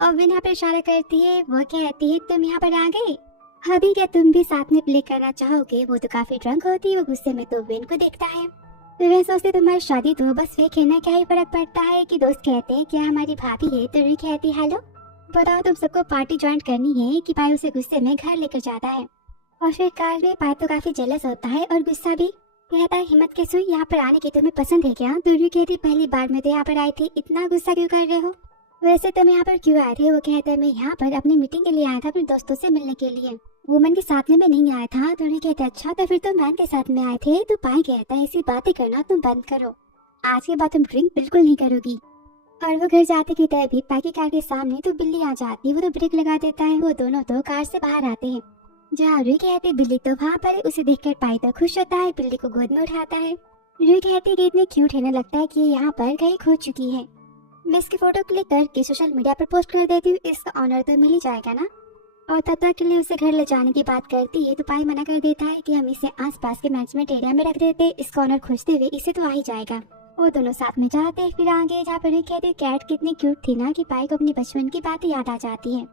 और वेन यहाँ पर इशारा करती है, वो कहती है तुम यहाँ पर आ गए, अभी क्या तुम भी साथ में प्ले करना चाहोगे। वो तो काफी ड्रंक होती है, वो गुस्से में तो वेन को देखता है। तो वे सोचते तुम्हारी शादी तो बस फेक है ना, क्या ही फर्क पड़ता है। कि दोस्त कहते हैं क्या हमारी भाभी है। तो रूही कहती हेलो बताओ तुम सबको पार्टी ज्वाइन करनी है। कि पाई उसे गुस्से में घर लेकर जाता है। और फिर कार में पाई तो काफी जेलस होता है और गुस्सा भी। कहता है हिम्मत कैसे हुई यहाँ पर आने की, तुम्हें पसंद है क्या। तो रूही कहती पहली बार मैं तो यहाँ पर आई थी, इतना गुस्सा क्यों कर रहे हो। वैसे तुम यहाँ पर क्यों आए थे। वो कहता है मैं यहाँ पर अपनी मीटिंग के लिए आया था, अपने दोस्तों से मिलने के लिए, वुमन के साथ में मैं नहीं आया था। तो रूही कहता है अच्छा तो फिर तुम मैन के साथ में आए थे। तो पाई कहता है ऐसी बातें करना तुम बंद करो, आज के बाद तुम ड्रिंक बिल्कुल नहीं करोगी। और वो घर जाते की तभी पाई की कार के सामने तो बिल्ली आ जाती है। वो तो ब्रेक लगा देता है। वो दोनों तो कार से बाहर आते हैं, जहाँ रूही कहती बिल्ली तो वहाँ पर है। उसे देखकर पाई तो खुश होता है, बिल्ली को गोद में उठाता है। रूही कहती कि इतनी क्यूट है ना, लगता है कि यहाँ पर कहीं खो चुकी है। मैं इसकी फोटो क्लिक करके सोशल मीडिया पर पोस्ट कर देती हूँ, इसका ऑनर तो मिल ही जाएगा ना। और तब तक के लिए उसे घर ले जाने की बात करती है। तो पाई मना कर देता है कि हम इसे आसपास के मैनेजमेंट एरिया में रख देते, इसका ऑनर खोजते हुए इसे तो आ ही जाएगा। वो दोनों साथ में जाते हैं। फिर आगे जहाँ पर कहते कैट कितनी क्यूट थी ना, कि पाई को अपनी बचपन की बातें याद आ जाती है,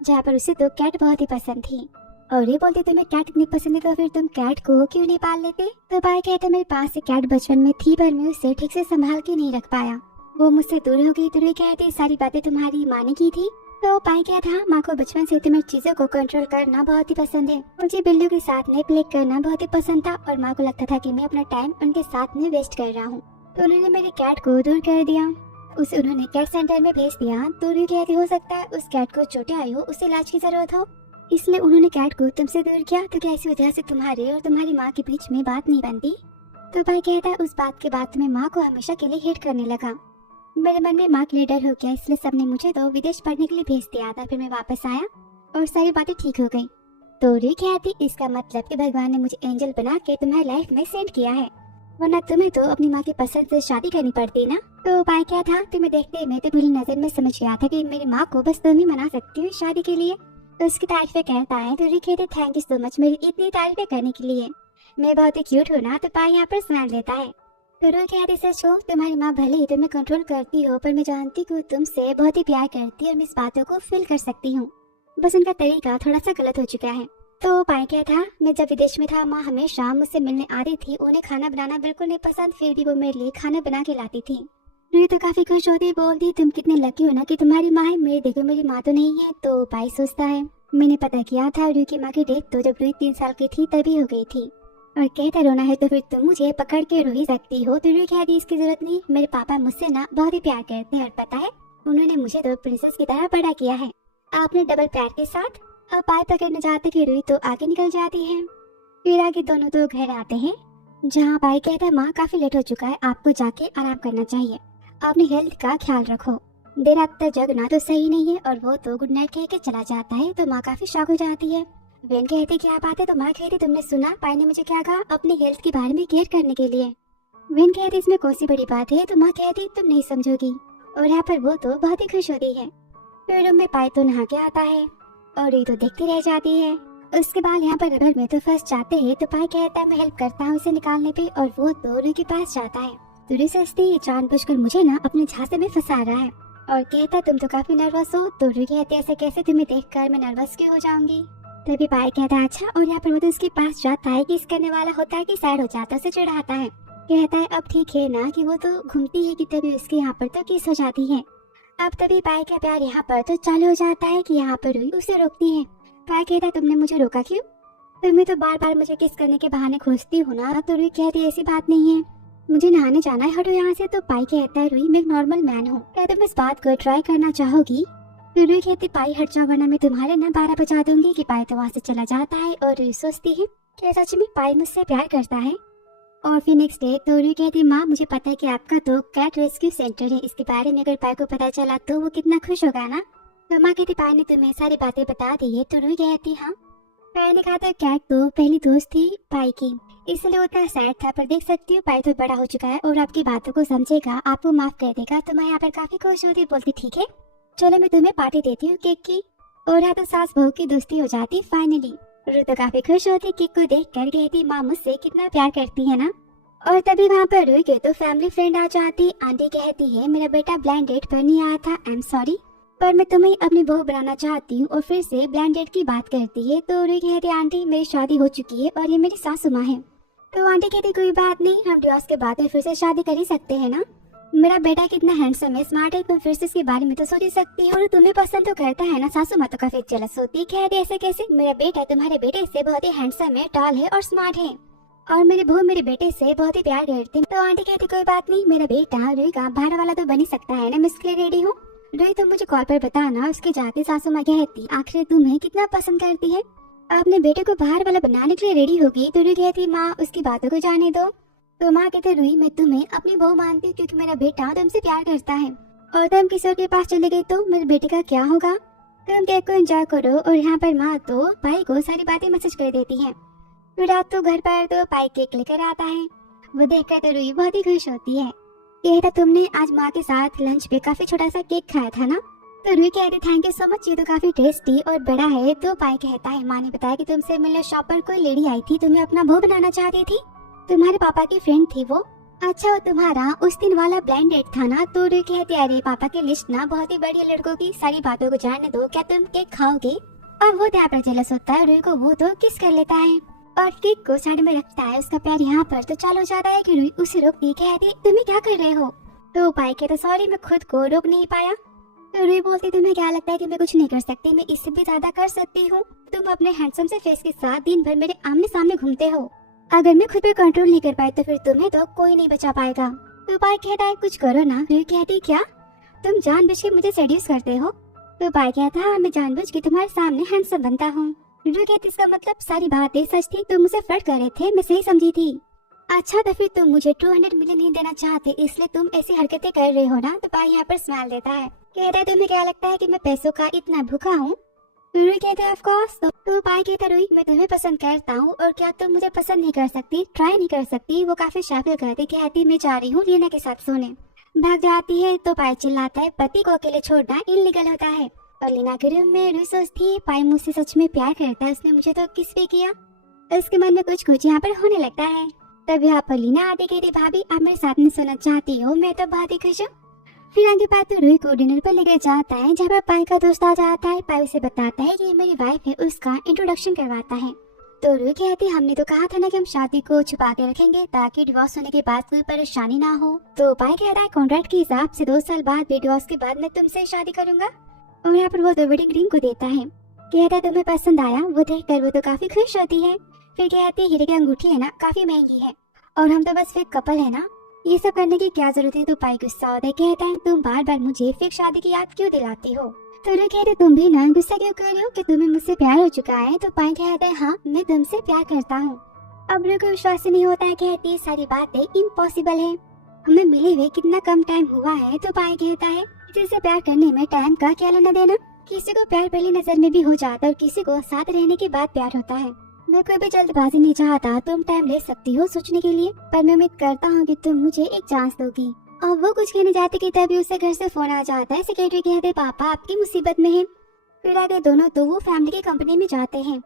जहाँ पर उसे तो कैट बहुत ही पसंद थी। और ये बोलते तुम्हें कैट इतनी पसंद है तो फिर तुम कैट को क्यों नहीं पाल लेते। तो पाई कहते मेरे पास से कैट बचपन में थी पर मैं उसे ठीक से संभाल के नहीं रख पाया, वो मुझसे दूर हो गई। तो रूही कहते सारी बातें तुम्हारी माँ ने की थी। तो पाई क्या था माँ को बचपन से तुम्हें चीजों को कंट्रोल करना बहुत ही पसंद है, मुझे बिल्लियों के साथ में प्ले करना बहुत ही पसंद था और माँ को लगता था कि मैं अपना टाइम उनके साथ में वेस्ट कर रहा हूँ। तो उन्होंने मेरे कैट को दूर कर दिया, उसे उन्होंने कैट सेंटर में भेज दिया। तो रूही कहती हो सकता है उस कैट को चोटें आई हो, उसे इलाज की जरूरत हो, इसलिए उन्होंने कैट को तुमसे दूर किया। तो क्या इसी वजह से तुम्हारे और तुम्हारी माँ के बीच में बात नहीं बनती। तो भाई कहता है उस बात के बाद में माँ को हमेशा के लिए हेट करने लगा, मेरे मन में माँ के लिए डर हो गया, इसलिए सबने मुझे तो विदेश पढ़ने के लिए भेज दिया था। फिर मैं वापस आया और सारी बातें ठीक हो गई। तो रूही कहती इसका मतलब कि भगवान ने मुझे एंजल बना के तुम्हारी लाइफ में सेंड किया है, वरना तुम्हें तो अपनी माँ की पसंद से शादी करनी पड़ती ना। तो भाई क्या था तुम्हें देखते मैं तो बुरी नजर में समझ गया था कि मेरी माँ को बस तुम ही मना सकती हो शादी के लिए। तो उसकी तारीफें करता है। तो रूही कहती थैंक यू सो मच मेरी इतनी तारीफें करने के लिए, मैं बहुत ही क्यूट हूँ ना। तो पाई यहाँ पर स्माइल देता है। तो रूही कहती सच हो तुम्हारी माँ भले ही तुम्हें कंट्रोल करती हो, पर मैं जानती हूँ तुमसे बहुत ही प्यार करती है और मैं इस बातों को फील कर सकती हूँ, बस उनका तरीका थोड़ा सा गलत हो चुका है। तो पाई क्या था मैं जब विदेश में था माँ हमेशा मुझसे मिलने आती थी, उन्हें खाना बनाना बिल्कुल नहीं पसंद, फिर भी वो मेरे लिए खाना बना के लाती थी। रूही तो काफी खुश होती, बोलती तुम कितने लकी हो ना कि तुम्हारी माँ है, मेरे देखो मेरी माँ तो नहीं है। तो पाई सोचता है मैंने पता किया था रूही की माँ की डेथ तो जब रूही 3 साल की थी तभी हो गई थी, और कहता रोना है तो फिर तुम मुझे पकड़ के रो ही सकती हो। तो रूही कहती इसकी जरूरत नहीं, मेरे पापा मुझसे ना बहुत ही प्यार करते हैं और पता है उन्होंने मुझे तो प्रिंसेस की तरह बड़ा किया है, आपने डबल प्यार के साथ। अब पाई पकड़ने जाते कि रूही तो आगे निकल जाती है। फिर आगे दोनों तो घर आते हैं, जहाँ पाई कहता है माँ काफी लेट हो चुका है, आपको जाके आराम करना चाहिए, अपनी हेल्थ का ख्याल रखो, देर रात तक जगना तो सही नहीं है। और वो तो गुड नाइट कह के चला जाता है। तो माँ काफी शॉक हो जाती है। वेन कहती क्या बात है। तो माँ कहती तुमने सुना पाई ने मुझे क्या कहा, अपनी हेल्थ के बारे में केयर करने के लिए। वेन कहती इसमें कौन सी बड़ी बात है। तो माँ कहती तुम नहीं समझोगी। और यहाँ पर वो तो बहुत ही खुश होती है। फिर रूम में पाई तो नहा के आता है और ये तो देखती रह जाती है। उसके बाद यहाँ पर रबर में तो फंस जाते हैं। तो पाई कहता है मैं हेल्प करता हूँ उसे निकालने पे, और वो तो रूही के पास जाता है। तो रूही सोचती है जानबूझकर मुझे ना अपने झांसे में फंसा रहा है, और कहता तुम तो काफी नर्वस हो। तो रूही कहती ऐसे कैसे, तुम्हें देखकर मैं नर्वस क्यों हो जाऊंगी। तभी पाई कहता है अच्छा। और यहाँ पर वो तो उसके पास जाता है, किस करने वाला होता है कि सैड हो जाता है, उसे चिढ़ाता है, कहता है अब ठीक है ना कि वो तो घूमती है कि तभी उसके यहाँ पर तो किस हो जाती है। अब तभी पाई का प्यार यहाँ पर तो चालू हो जाता है कि यहाँ पर रुई उसे रोकती है। पाई कहता है तुमने मुझे रोका क्यों? तुम्हें तो बार बार मुझे किस करने के बहाने खोजती हो ना। तो रुई कहती है ऐसी बात नहीं है, मुझे नहाने जाना है, हटो यहाँ से। तो पाई कहता है रुई मैं एक नॉर्मल मैन हूँ, क्या तुम इस बात को ट्राई करना चाहोगी? तो रुई कहती पाई हट जाओ वरना मैं तुम्हारे ना 12 बजा दूंगी। कि पाई तो वहाँ से चला जाता है और रुई सोचती है कि सच में पाई मुझसे प्यार करता है। और फिर नेक्स्ट डे तो रुई कहती माँ मुझे पता है कि आपका तो कैट रेस्क्यू सेंटर है, इसके बारे में अगर पाई को पता चला तो वो कितना खुश होगा ना। तो माँ कहती पाई ने तुम्हें सारी बातें बता दी है। तो रुई कहती हाँ। पाई ने कहा था कैट तो पहली दोस्त थी पाई की, इसलिए वो इतना सैड था, पर देख सकती हूँ पाई तो बड़ा हो चुका है और आपकी बातों को समझेगा, आपको माफ कर देगा। तो मैं यहाँ पर काफी खुश होती, बोलती ठीक है चलो मैं तुम्हें पार्टी देती हूँ केक की। और यहाँ तो सास बहू की दोस्ती हो जाती फाइनली। रुई तो काफी खुश होती केक को देख कर, कहती माँ मुझसे कितना प्यार करती है ना। और तभी वहाँ पर रुई के तो फैमिली फ्रेंड आ जाती। आंटी कहती है मेरा बेटा ब्लाइंड डेट पर नहीं आया था, आई एम सॉरी, पर मैं तुम्हें अपनी बहू बनाना चाहती हूँ। और फिर से ब्लाइंड डेट की बात करती है। तो रुई कहती है आंटी मेरी शादी हो चुकी है और ये मेरी सासू माँ है। तो आंटी कहती कोई बात नहीं, हम डिवोर्स के बाद में फिर से शादी कर ही सकते हैं ना। मेरा बेटा कितना हैंडसम है, स्मार्ट है, तो फिर से इसके बारे में तो सोच ही सकती है। और तुम्हें पसंद तो करता है ना। सासू माँ तो काफी जेलस होती है, ऐसे कैसे, मेरा बेटा तुम्हारे बेटे से बहुत ही हैंडसम है, टॉल है और स्मार्ट है, और मेरी बहू मेरे बेटे से बहुत ही प्यार करती है। तो आंटी कहती कोई बात नहीं, मेरा बेटा रुई का बाहर वाला तो बन ही सकता है ना, मैं इसके लिए रेडी हूँ। रुई तुम मुझे कॉल पर बताना। उसके जाते सासू माँ कहती आखिर तुम्हें कितना पसंद करती है, अपने बेटे को बाहर वाला बनाने के लिए रेडी होगी। तो रुई कहती माँ उसकी बातों को जाने दो। तो माँ कहते रुई मैं तुम्हें अपनी बहू मानती हूँ क्योंकि मेरा बेटा तुमसे प्यार करता है, और तुम किसी और के पास चले गई तो मेरे बेटे का क्या होगा। तुम केक को एंजॉय करो। और यहाँ पर माँ तो भाई को सारी बातें मैसेज कर देती है। फिर रात तो घर पर तो पाई केक लेकर आता है, वो देखकर तो रुई बहुत ही खुश होती है। कहता तुमने आज माँ के साथ लंच पे काफी छोटा सा केक खाया था ना। तो रुई कहती थैंक यू सो मच, ये तो काफी टेस्टी और बड़ा है। तो पाई कहता है माँ ने बताया कि तुमसे मिलने शॉप पर कोई लेडी आई थी, तुम्हें अपना बहू बनाना चाहती थी, तुम्हारे पापा की फ्रेंड थी वो। अच्छा वो तुम्हारा उस दिन वाला ब्लाइंड डेट था ना। तो रुई कहती अरे पापा की लिस्ट ना बहुत ही बड़ी है, लड़कों की सारी बातों को जानने दो, क्या तुम केक खाओगे? और वो यहाँ पर जेलस होता है, रुई को वो तो किस कर लेता है और केक को साइड में रखता है। उसका प्यार यहाँ पर तो चालू हो जाता है कि रुई उसे रोकती कहती तुम्हें क्या कर रहे हो। तो पाई कहता सॉरी मैं खुद को रोक नहीं पाया। तो रुई बोलती तुम्हें क्या लगता है कि मैं कुछ नहीं कर सकती, मैं इससे भी ज्यादा कर सकती हूँ। तुम अपने हैंडसम से फेस के साथ दिन भर मेरे आमने सामने घूमते हो, अगर मैं खुद पे कंट्रोल नहीं कर पाई तो फिर तुम्हें तो कोई नहीं बचा पाएगा। तो पाई कहता है कुछ करो ना। रुई कहती क्या तुम जानबूझ के मुझे सेड्यूस करते हो? तो पाई कहता हाँ मैं जानबूझ के तुम्हारे सामने हैंडसम बनता हूँ। रुई कहती इसका मतलब सारी बातें सच थी, तुम मुझे फ्लर्ट कर रहे थे, मैं सही समझी थी। अच्छा तो फिर तुम मुझे 200 मिलियन नहीं देना चाहते इसलिए तुम ऐसी हरकतें कर रहे हो ना। तो पाई यहाँ पर स्माइल देता है, कहता है तुम्हें क्या लगता है कि मैं पैसों का इतना भूखा हूँ? रुई कहता है ऑफ कोर्स। तो पाई कहता रुई मैं तुम्हें पसंद करता हूँ और क्या तुम मुझे पसंद नहीं कर सकती, ट्राई नहीं कर सकती? वो काफी शाफिल करती, कहती मैं जा रही हूँ लीना के साथ सोने। भाग जाती है तो पाई चिल्लाता है पति को अकेले छोड़ना इल्लीगल होता है। और लीना के रूम में रुई सोचती है पाई मुझसे सच में प्यार करता है, उसने मुझे तो किस भी किया। उसके मन में कुछ कुछ यहाँ पर होने लगता है। तब यहाँ पर लीना आती कहती भाभी आप मेरे साथ में सोना चाहती हो, मैं तो बहुत ही खुश हूँ। फिर आगे बात तो रुई को डिनर पर लेकर जाता है जहाँ पर पाई का दोस्त आ जाता है। पाई उसे बताता है कि ये मेरी वाइफ है, उसका इंट्रोडक्शन करवाता है। तो रुई कहती हमने तो कहा था ना कि हम शादी को छुपा के रखेंगे ताकि डिवोर्स होने के बाद कोई परेशानी ना हो। तो पाई कहता है कॉन्ट्रैक्ट के हिसाब से 2 साल बाद भी डिवोर्स के बाद मैं तुमसे शादी करूंगा। और यहाँ पर वो तो वेडिंग रिंग को देता है, कहता है तुम्हें पसंद आया? वो देखकर वो तो काफी खुश होती है। फिर कहती है हीरे की अंगूठी है ना काफी महंगी है और हम तो बस फेक कपल है ना, ये सब करने की क्या जरूरत है? तो पाई गुस्सा होता है, कहता है तुम बार बार मुझे फेक शादी की याद क्यों दिलाती हो? तो रुई कहते तुम भी ना गुस्सा क्यों कर रही हो कि तुम्हें मुझसे प्यार हो चुका है? तो पाई कहता है हाँ मैं तुमसे प्यार करता हूँ। अब रुई को विश्वास नहीं होता है, कहती सारी बातें इम्पॉसिबल है, हमें मिले हुए कितना कम टाइम हुआ है। तो पाई कहता है जिससे प्यार करने में टाइम का क्या लेना देना, किसी को प्यार पहली नजर में भी हो जाता है और किसी को साथ रहने के बाद प्यार होता है। मैं कोई भी जल्दबाजी नहीं चाहता, तुम टाइम ले सकती हो सोचने के लिए, पर मैं उम्मीद करता हूँ कि तुम मुझे एक चांस दोगी। और वो कुछ कहने जाते कि तभी उसे घर से फोन आ जाता है। सेक्रेटरी कहते पापा आपकी मुसीबत में है। फिर आगे दोनों तो वो फैमिली की कंपनी में जाते हैं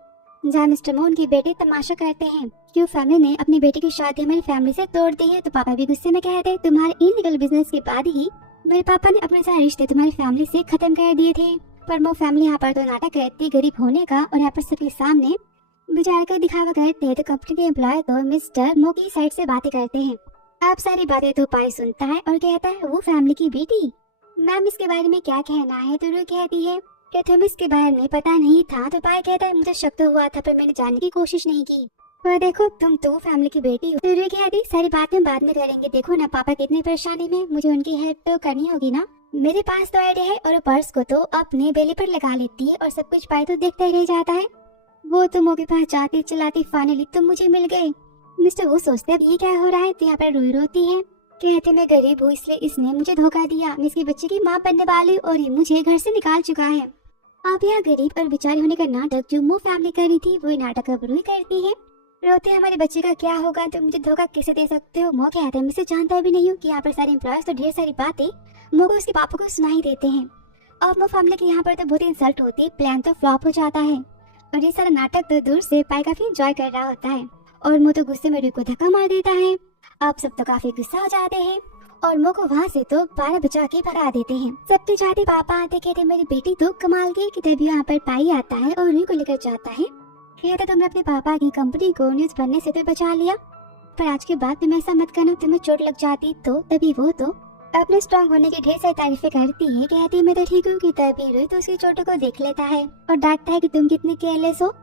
जहाँ मिस्टर मोहन की बेटी तमाशा करते हैं क्यों फैमिली ने अपनी बेटी की शादी हमारी फैमिली से तोड़ दी है। तो पापा भी गुस्से में कहते तुम्हारे इनलीगल बिजनेस के बाद ही मेरे पापा ने अपने सारे रिश्ते तुम्हारी फैमिली से खत्म कर दिए थे। पर वो फैमिली यहाँ पर तो नाटक करती गरीब होने का और यहाँ पर सबके सामने बेचारे का दिखावा करते हैं। तो कंपनी के एम्प्लॉय तो मिस्टर मो की साइड से बातें करते हैं। आप सारी बातें तो पाई सुनता है और कहता है वो फैमिली की बेटी। मैम इसके बारे में क्या कहना है? तो रूही कहती है कि तुम्हें इसके बारे में पता नहीं था। तो पाई कहता है मुझे शक तो हुआ था पर मैंने जानने की कोशिश नहीं की। पर देखो तुम तो फैमिली की बेटी हो। तो रूही कहती सारी बातें बाद में करेंगे, देखो ना पापा कितनी परेशानी में, मुझे उनकी हेल्प तो करनी होगी ना। मेरे पास तो आइडिया है। और पर्स को तो अपने बेली पर लगा लेती है और सब कुछ पाई तो देखता ही रह जाता है। वो तुमों के पास जाती चलाती फाइनली तुम मुझे मिल गए। मिस्टर वो सोचते अब ये क्या हो रहा है। तो यहाँ पर रूही रोती है, कहते मैं गरीब हूँ इसलिए इसने मुझे धोखा दिया, मैं इसके बच्चे की माँ बनने वाली और ये मुझे घर से निकाल चुका है। अब यह गरीब और बेचारी होने का नाटक जो मो फैमिली कर रही थी वो नाटक अब रूही करती है। रोते हमारे बच्चे का क्या होगा, तो मुझे धोखा कैसे दे सकते हो? मो कहते हैं मैं इसे जानता भी नहीं हूँ कि यहाँ पर सारे एम्प्लॉयज तो ढेर सारी बातें मो को उसके पापा को सुनाई देते हैं। अब मो फैमिली के यहाँ पर तो बहुत इंसल्ट होती, प्लान तो फ्लॉप हो जाता है और ये सारा नाटक तो दूर से पाई काफी एंजॉय कर रहा होता है और मो तो गुस्से में रूही को धक्का मार देता है। अब सब तो काफी गुस्सा हो जाते हैं और मो को वहाँ से तो 12 बचा के भगा देते हैं। सबके जाते पापा आते, कहते मेरी बेटी तो कमाल की। कि तभी यहाँ पर पाई आता है और रूही को लेकर जाता है, कहता तुमने अपने पापा की कंपनी को न्यूज बनने से तो बचा लिया, पर आज के बाद तुम ऐसा मत करना, तुम्हें चोट लग जाती तो। तभी वो तो अपने स्ट्रॉन्ग होने की ढेर सारी तारीफें करती है, कहती मैं तो ठीक हूँ। कि तभी रूही तो उसकी चोटों को देख लेता है और डांटता है कि तुम कितनी केयरलेस हो।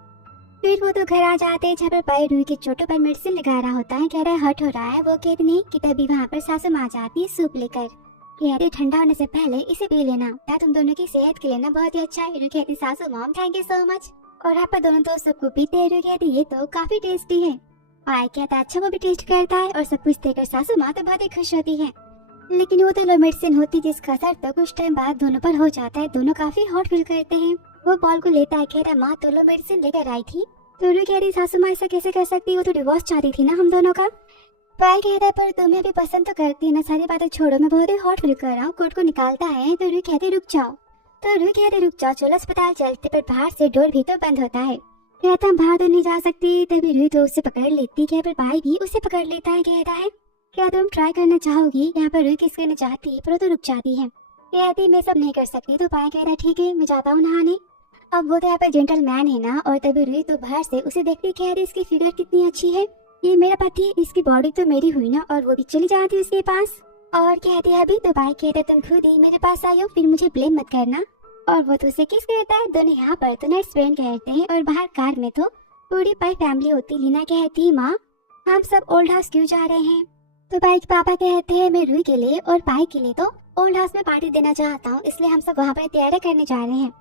फिर वो तो घर आ जाते हैं जहाँ पर पाई रूही की चोटों पर मेडिसिन लगा रहा होता है, कह रहा है हर्ट हो रहा है। वो कहती नहीं। कि तभी वहाँ पर सासू माँ जाती है सूप लेकर, कहती ठंडा होने से पहले इसे पी लेना, क्या तुम दोनों की सेहत के लिए ना बहुत ही अच्छा है। रूही कहती सासू mom thank you so much. और आप दोनों तो सबको पीते हैं। रूही कहती ये तो काफी टेस्टी है। पाई कहता अच्छा वो भी टेस्ट करता है और सब कुछ देखकर सासू माँ तो बहुत ही खुश होती है। लेकिन वो तो लो मेडिसिन होती जिसका असर तो कुछ टाइम बाद दोनों पर हो जाता है। दोनों काफी हॉट फील करते हैं। वो बॉल को लेता है, कह रहा माँ तो लो मेडिसिन लेकर आई थी। तो रूही कह रही सासू माँ ऐसा कैसे कर सकती, वो तो डिवोर्स चाहती थी ना हम दोनों का। पाई कहता है पर तुम्हें भी पसंद तो करती है ना, सारी बातें छोड़ो, मैं बहुत ही हॉट फील कर रहा हूँ। कोट को निकालता है तो रूही कहती रुक जाओ। तो रूही कहती रुक जाओ चलो अस्पताल चलते, पर बाहर से डोर भी तो बंद होता है। कहता बाहर तो नहीं जा सकती। तभी रूही तो उससे पकड़ लेती है, पर पाई भी उसे पकड़ लेता है, कहता है क्या तुम ट्राई करना चाहोगी? यहाँ पर रूही किस करना चाहती है पर तो रुक जाती है, कहती मैं सब नहीं कर सकती। तो पाई कहता ठीक है मैं जाता हूँ नहाने। अब वो तो यहाँ पर जेंटलमैन है ना। और तभी रूही तो बाहर से उसे देखती, कह रही इसकी फिगर कितनी अच्छी है, ये मेरा पति है, इसकी बॉडी तो मेरी हुई ना। और वो भी चली जाती उसके पास और कहती है अभी तो पाई कहते तुम खुद ही मेरे पास आई हो, फिर मुझे ब्लेम मत करना। और वो तो उसे किस करता है। दोनों यहाँ पर तो नाइट स्पेंड करते हैं और बाहर कार में तो पूरी पाई फैमिली होती। लीना कहती माँ हम सब ओल्ड हाउस क्यों जा रहे हैं? तो पाई के पापा कहते हैं मैं रूही के लिए और पाई के लिए तो ओल्ड हाउस में पार्टी देना चाहता हूँ, इसलिए हम सब वहाँ पर तैयारी करने जा रहे हैं।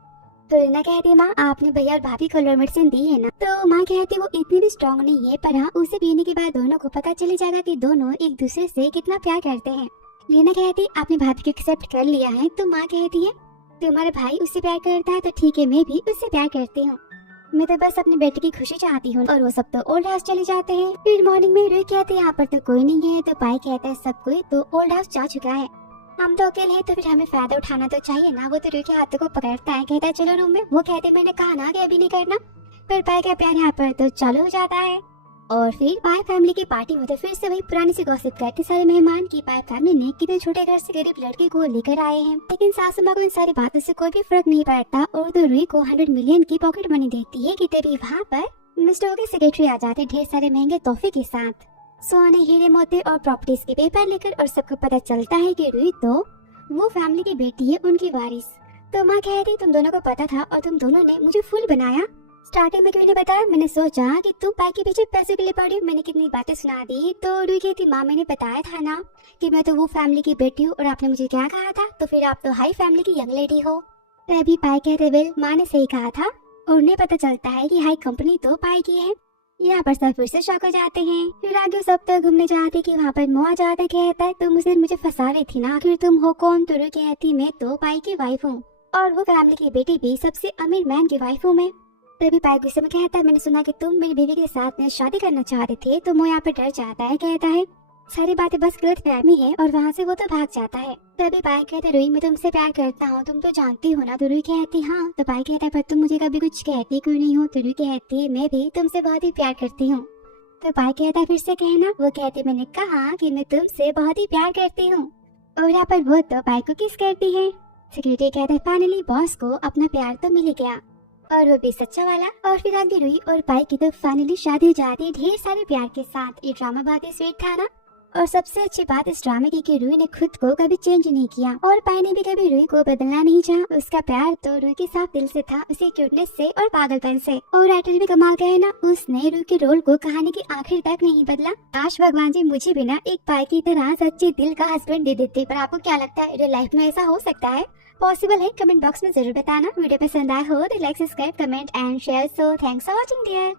तो रीना कहती है माँ आपने भैया और भाभी को लो मेडिसिन दी है ना? तो माँ कहती वो इतनी भी स्ट्रॉन्ग नहीं है, पर हाँ उसे पीने के बाद दोनों को पता चल जाएगा कि दोनों एक दूसरे से कितना प्यार करते हैं। लीना कहती आपने भाभी को एक्सेप्ट कर लिया है। तो माँ कहती है तुम्हारा भाई उससे प्यार करता है तो ठीक है मैं भी उससे प्यार करती हूँ, मैं तो बस अपने बेटे की खुशी चाहती हूँ। और वो सब तो ओल्ड हाउस चले जाते हैं। फिर मॉर्निंग में रूही कहती है यहाँ पर तो कोई नहीं है। तो पाई कहता है सब कोई तो ओल्ड हाउस जा चुका है, हम तो अकेले हैं, तो फिर हमें फायदा उठाना तो चाहिए ना। वो तो रूही के हाथों को पकड़ता है, कहता है चलो रूम में। वो कहते मैंने कहा ना कि अभी नहीं करना। फिर पाई का प्यार यहाँ पर तो चालू हो जाता है। और फिर पाई फैमिली की पार्टी में तो फिर से वही पुरानी सी गॉसिप करते सारे मेहमान की पाई फैमिली ने कितने छोटे घर से गरीब लड़के को लेकर आए हैं। लेकिन सासू माँ को इन सारी बातों से कोई भी फर्क नहीं पड़ता और तो रूही को 100 मिलियन की पॉकेट मनी देती है। कि तभी वहाँ पर मिस्टर के सेक्रेटरी आ जाते ढेर सारे महंगे तोहफे के साथ, सोने हीरे मोती और प्रॉपर्टीज के पेपर लेकर। और सबको पता चलता है कि रूही तो वो फैमिली की बेटी है, उनकी वारिस। तो माँ कहती तुम दोनों को पता था और तुम दोनों ने मुझे फूल बनाया, स्टार्टिंग में क्यों नहीं बताया? मैंने सोचा कि तुम पाई के पीछे पैसे के लिए पड़ी, मैंने कितनी बातें सुना दी। तो रूही कहती माँ मैंने बताया था ना कि मैं तो वो फैमिली की बेटी हूँ और आपने मुझे क्या कहा था? तो फिर आप तो हाई फैमिली की यंग लेडी हो। तभी पाई कहते वेल माँ ने सही कहा था। और उन्हें पता चलता है कि हाई कंपनी तो पाई की है। यहाँ पर सब फिर से शॉक हो जाते हैं। फिर आगे सब तो घूमने जाते कि वहाँ पर मो आ जाता, कहता है तुम मुझे फंसा रही थी ना, आखिर तुम हो कौन? तो रूही कहती मैं तो पाई की वाइफ हूँ और वो फैमिली की बेटी भी सबसे अमीर मैन की वाइफ हूँ मैं। तभी पाई गुस्से में कहता है मैंने सुना कि तुम मेरी बीवी के साथ में शादी करना चाहते थे। तो मो यहाँ पे डर जाता है, कहता है सारी बातें बस गलत फहमी है और वहाँ से वो तो भाग जाता है। तभी पाई कहता है रूही मैं तुमसे प्यार करता हूँ, तुम तो जानती हो ना। तो रूही कहती हाँ। तो पाई कहता है पर तुम मुझे कभी कुछ कहती क्यों नहीं हो? तो रूही कहती है मैं भी तुमसे बहुत ही प्यार करती हूँ। तो पाई कहता है फिर से कहना। वो कहती मैंने कहा कि मैं तुमसे बहुत ही प्यार करती हूँ। और यहाँ पर वो तो पाई को किस करती है। सेक्रेटरी कहता है फाइनली बॉस को अपना प्यार तो मिल गया और वो भी सच्चा वाला। और फिर आगे रूही और पाई की तो फाइनली शादी हो जाती है ढेर सारे प्यार के साथ। ये ड्रामा बहुत ही स्वीट था ना। और सबसे अच्छी बात इस ड्रामे की कि रूही ने खुद को कभी चेंज नहीं किया और पाई ने भी कभी रूही को बदलना नहीं चाहा। उसका प्यार तो रूही के साथ दिल से था, उसकी क्यूटनेस से और पागलपन से। और राइटर भी कमाल का है ना, उसने रूही के रोल को कहानी के आखिर तक नहीं बदला। काश भगवान जी मुझे भी ना एक पाई की तरह सच्चे दिल का हस्बैंड दे देते। पर आपको क्या लगता है, रियल लाइफ में ऐसा हो सकता है? पॉसिबल है? कमेंट बॉक्स में जरूर बताना। वीडियो पसंद आया हो तो like, subscribe, comment and share. So thanks for watching dear.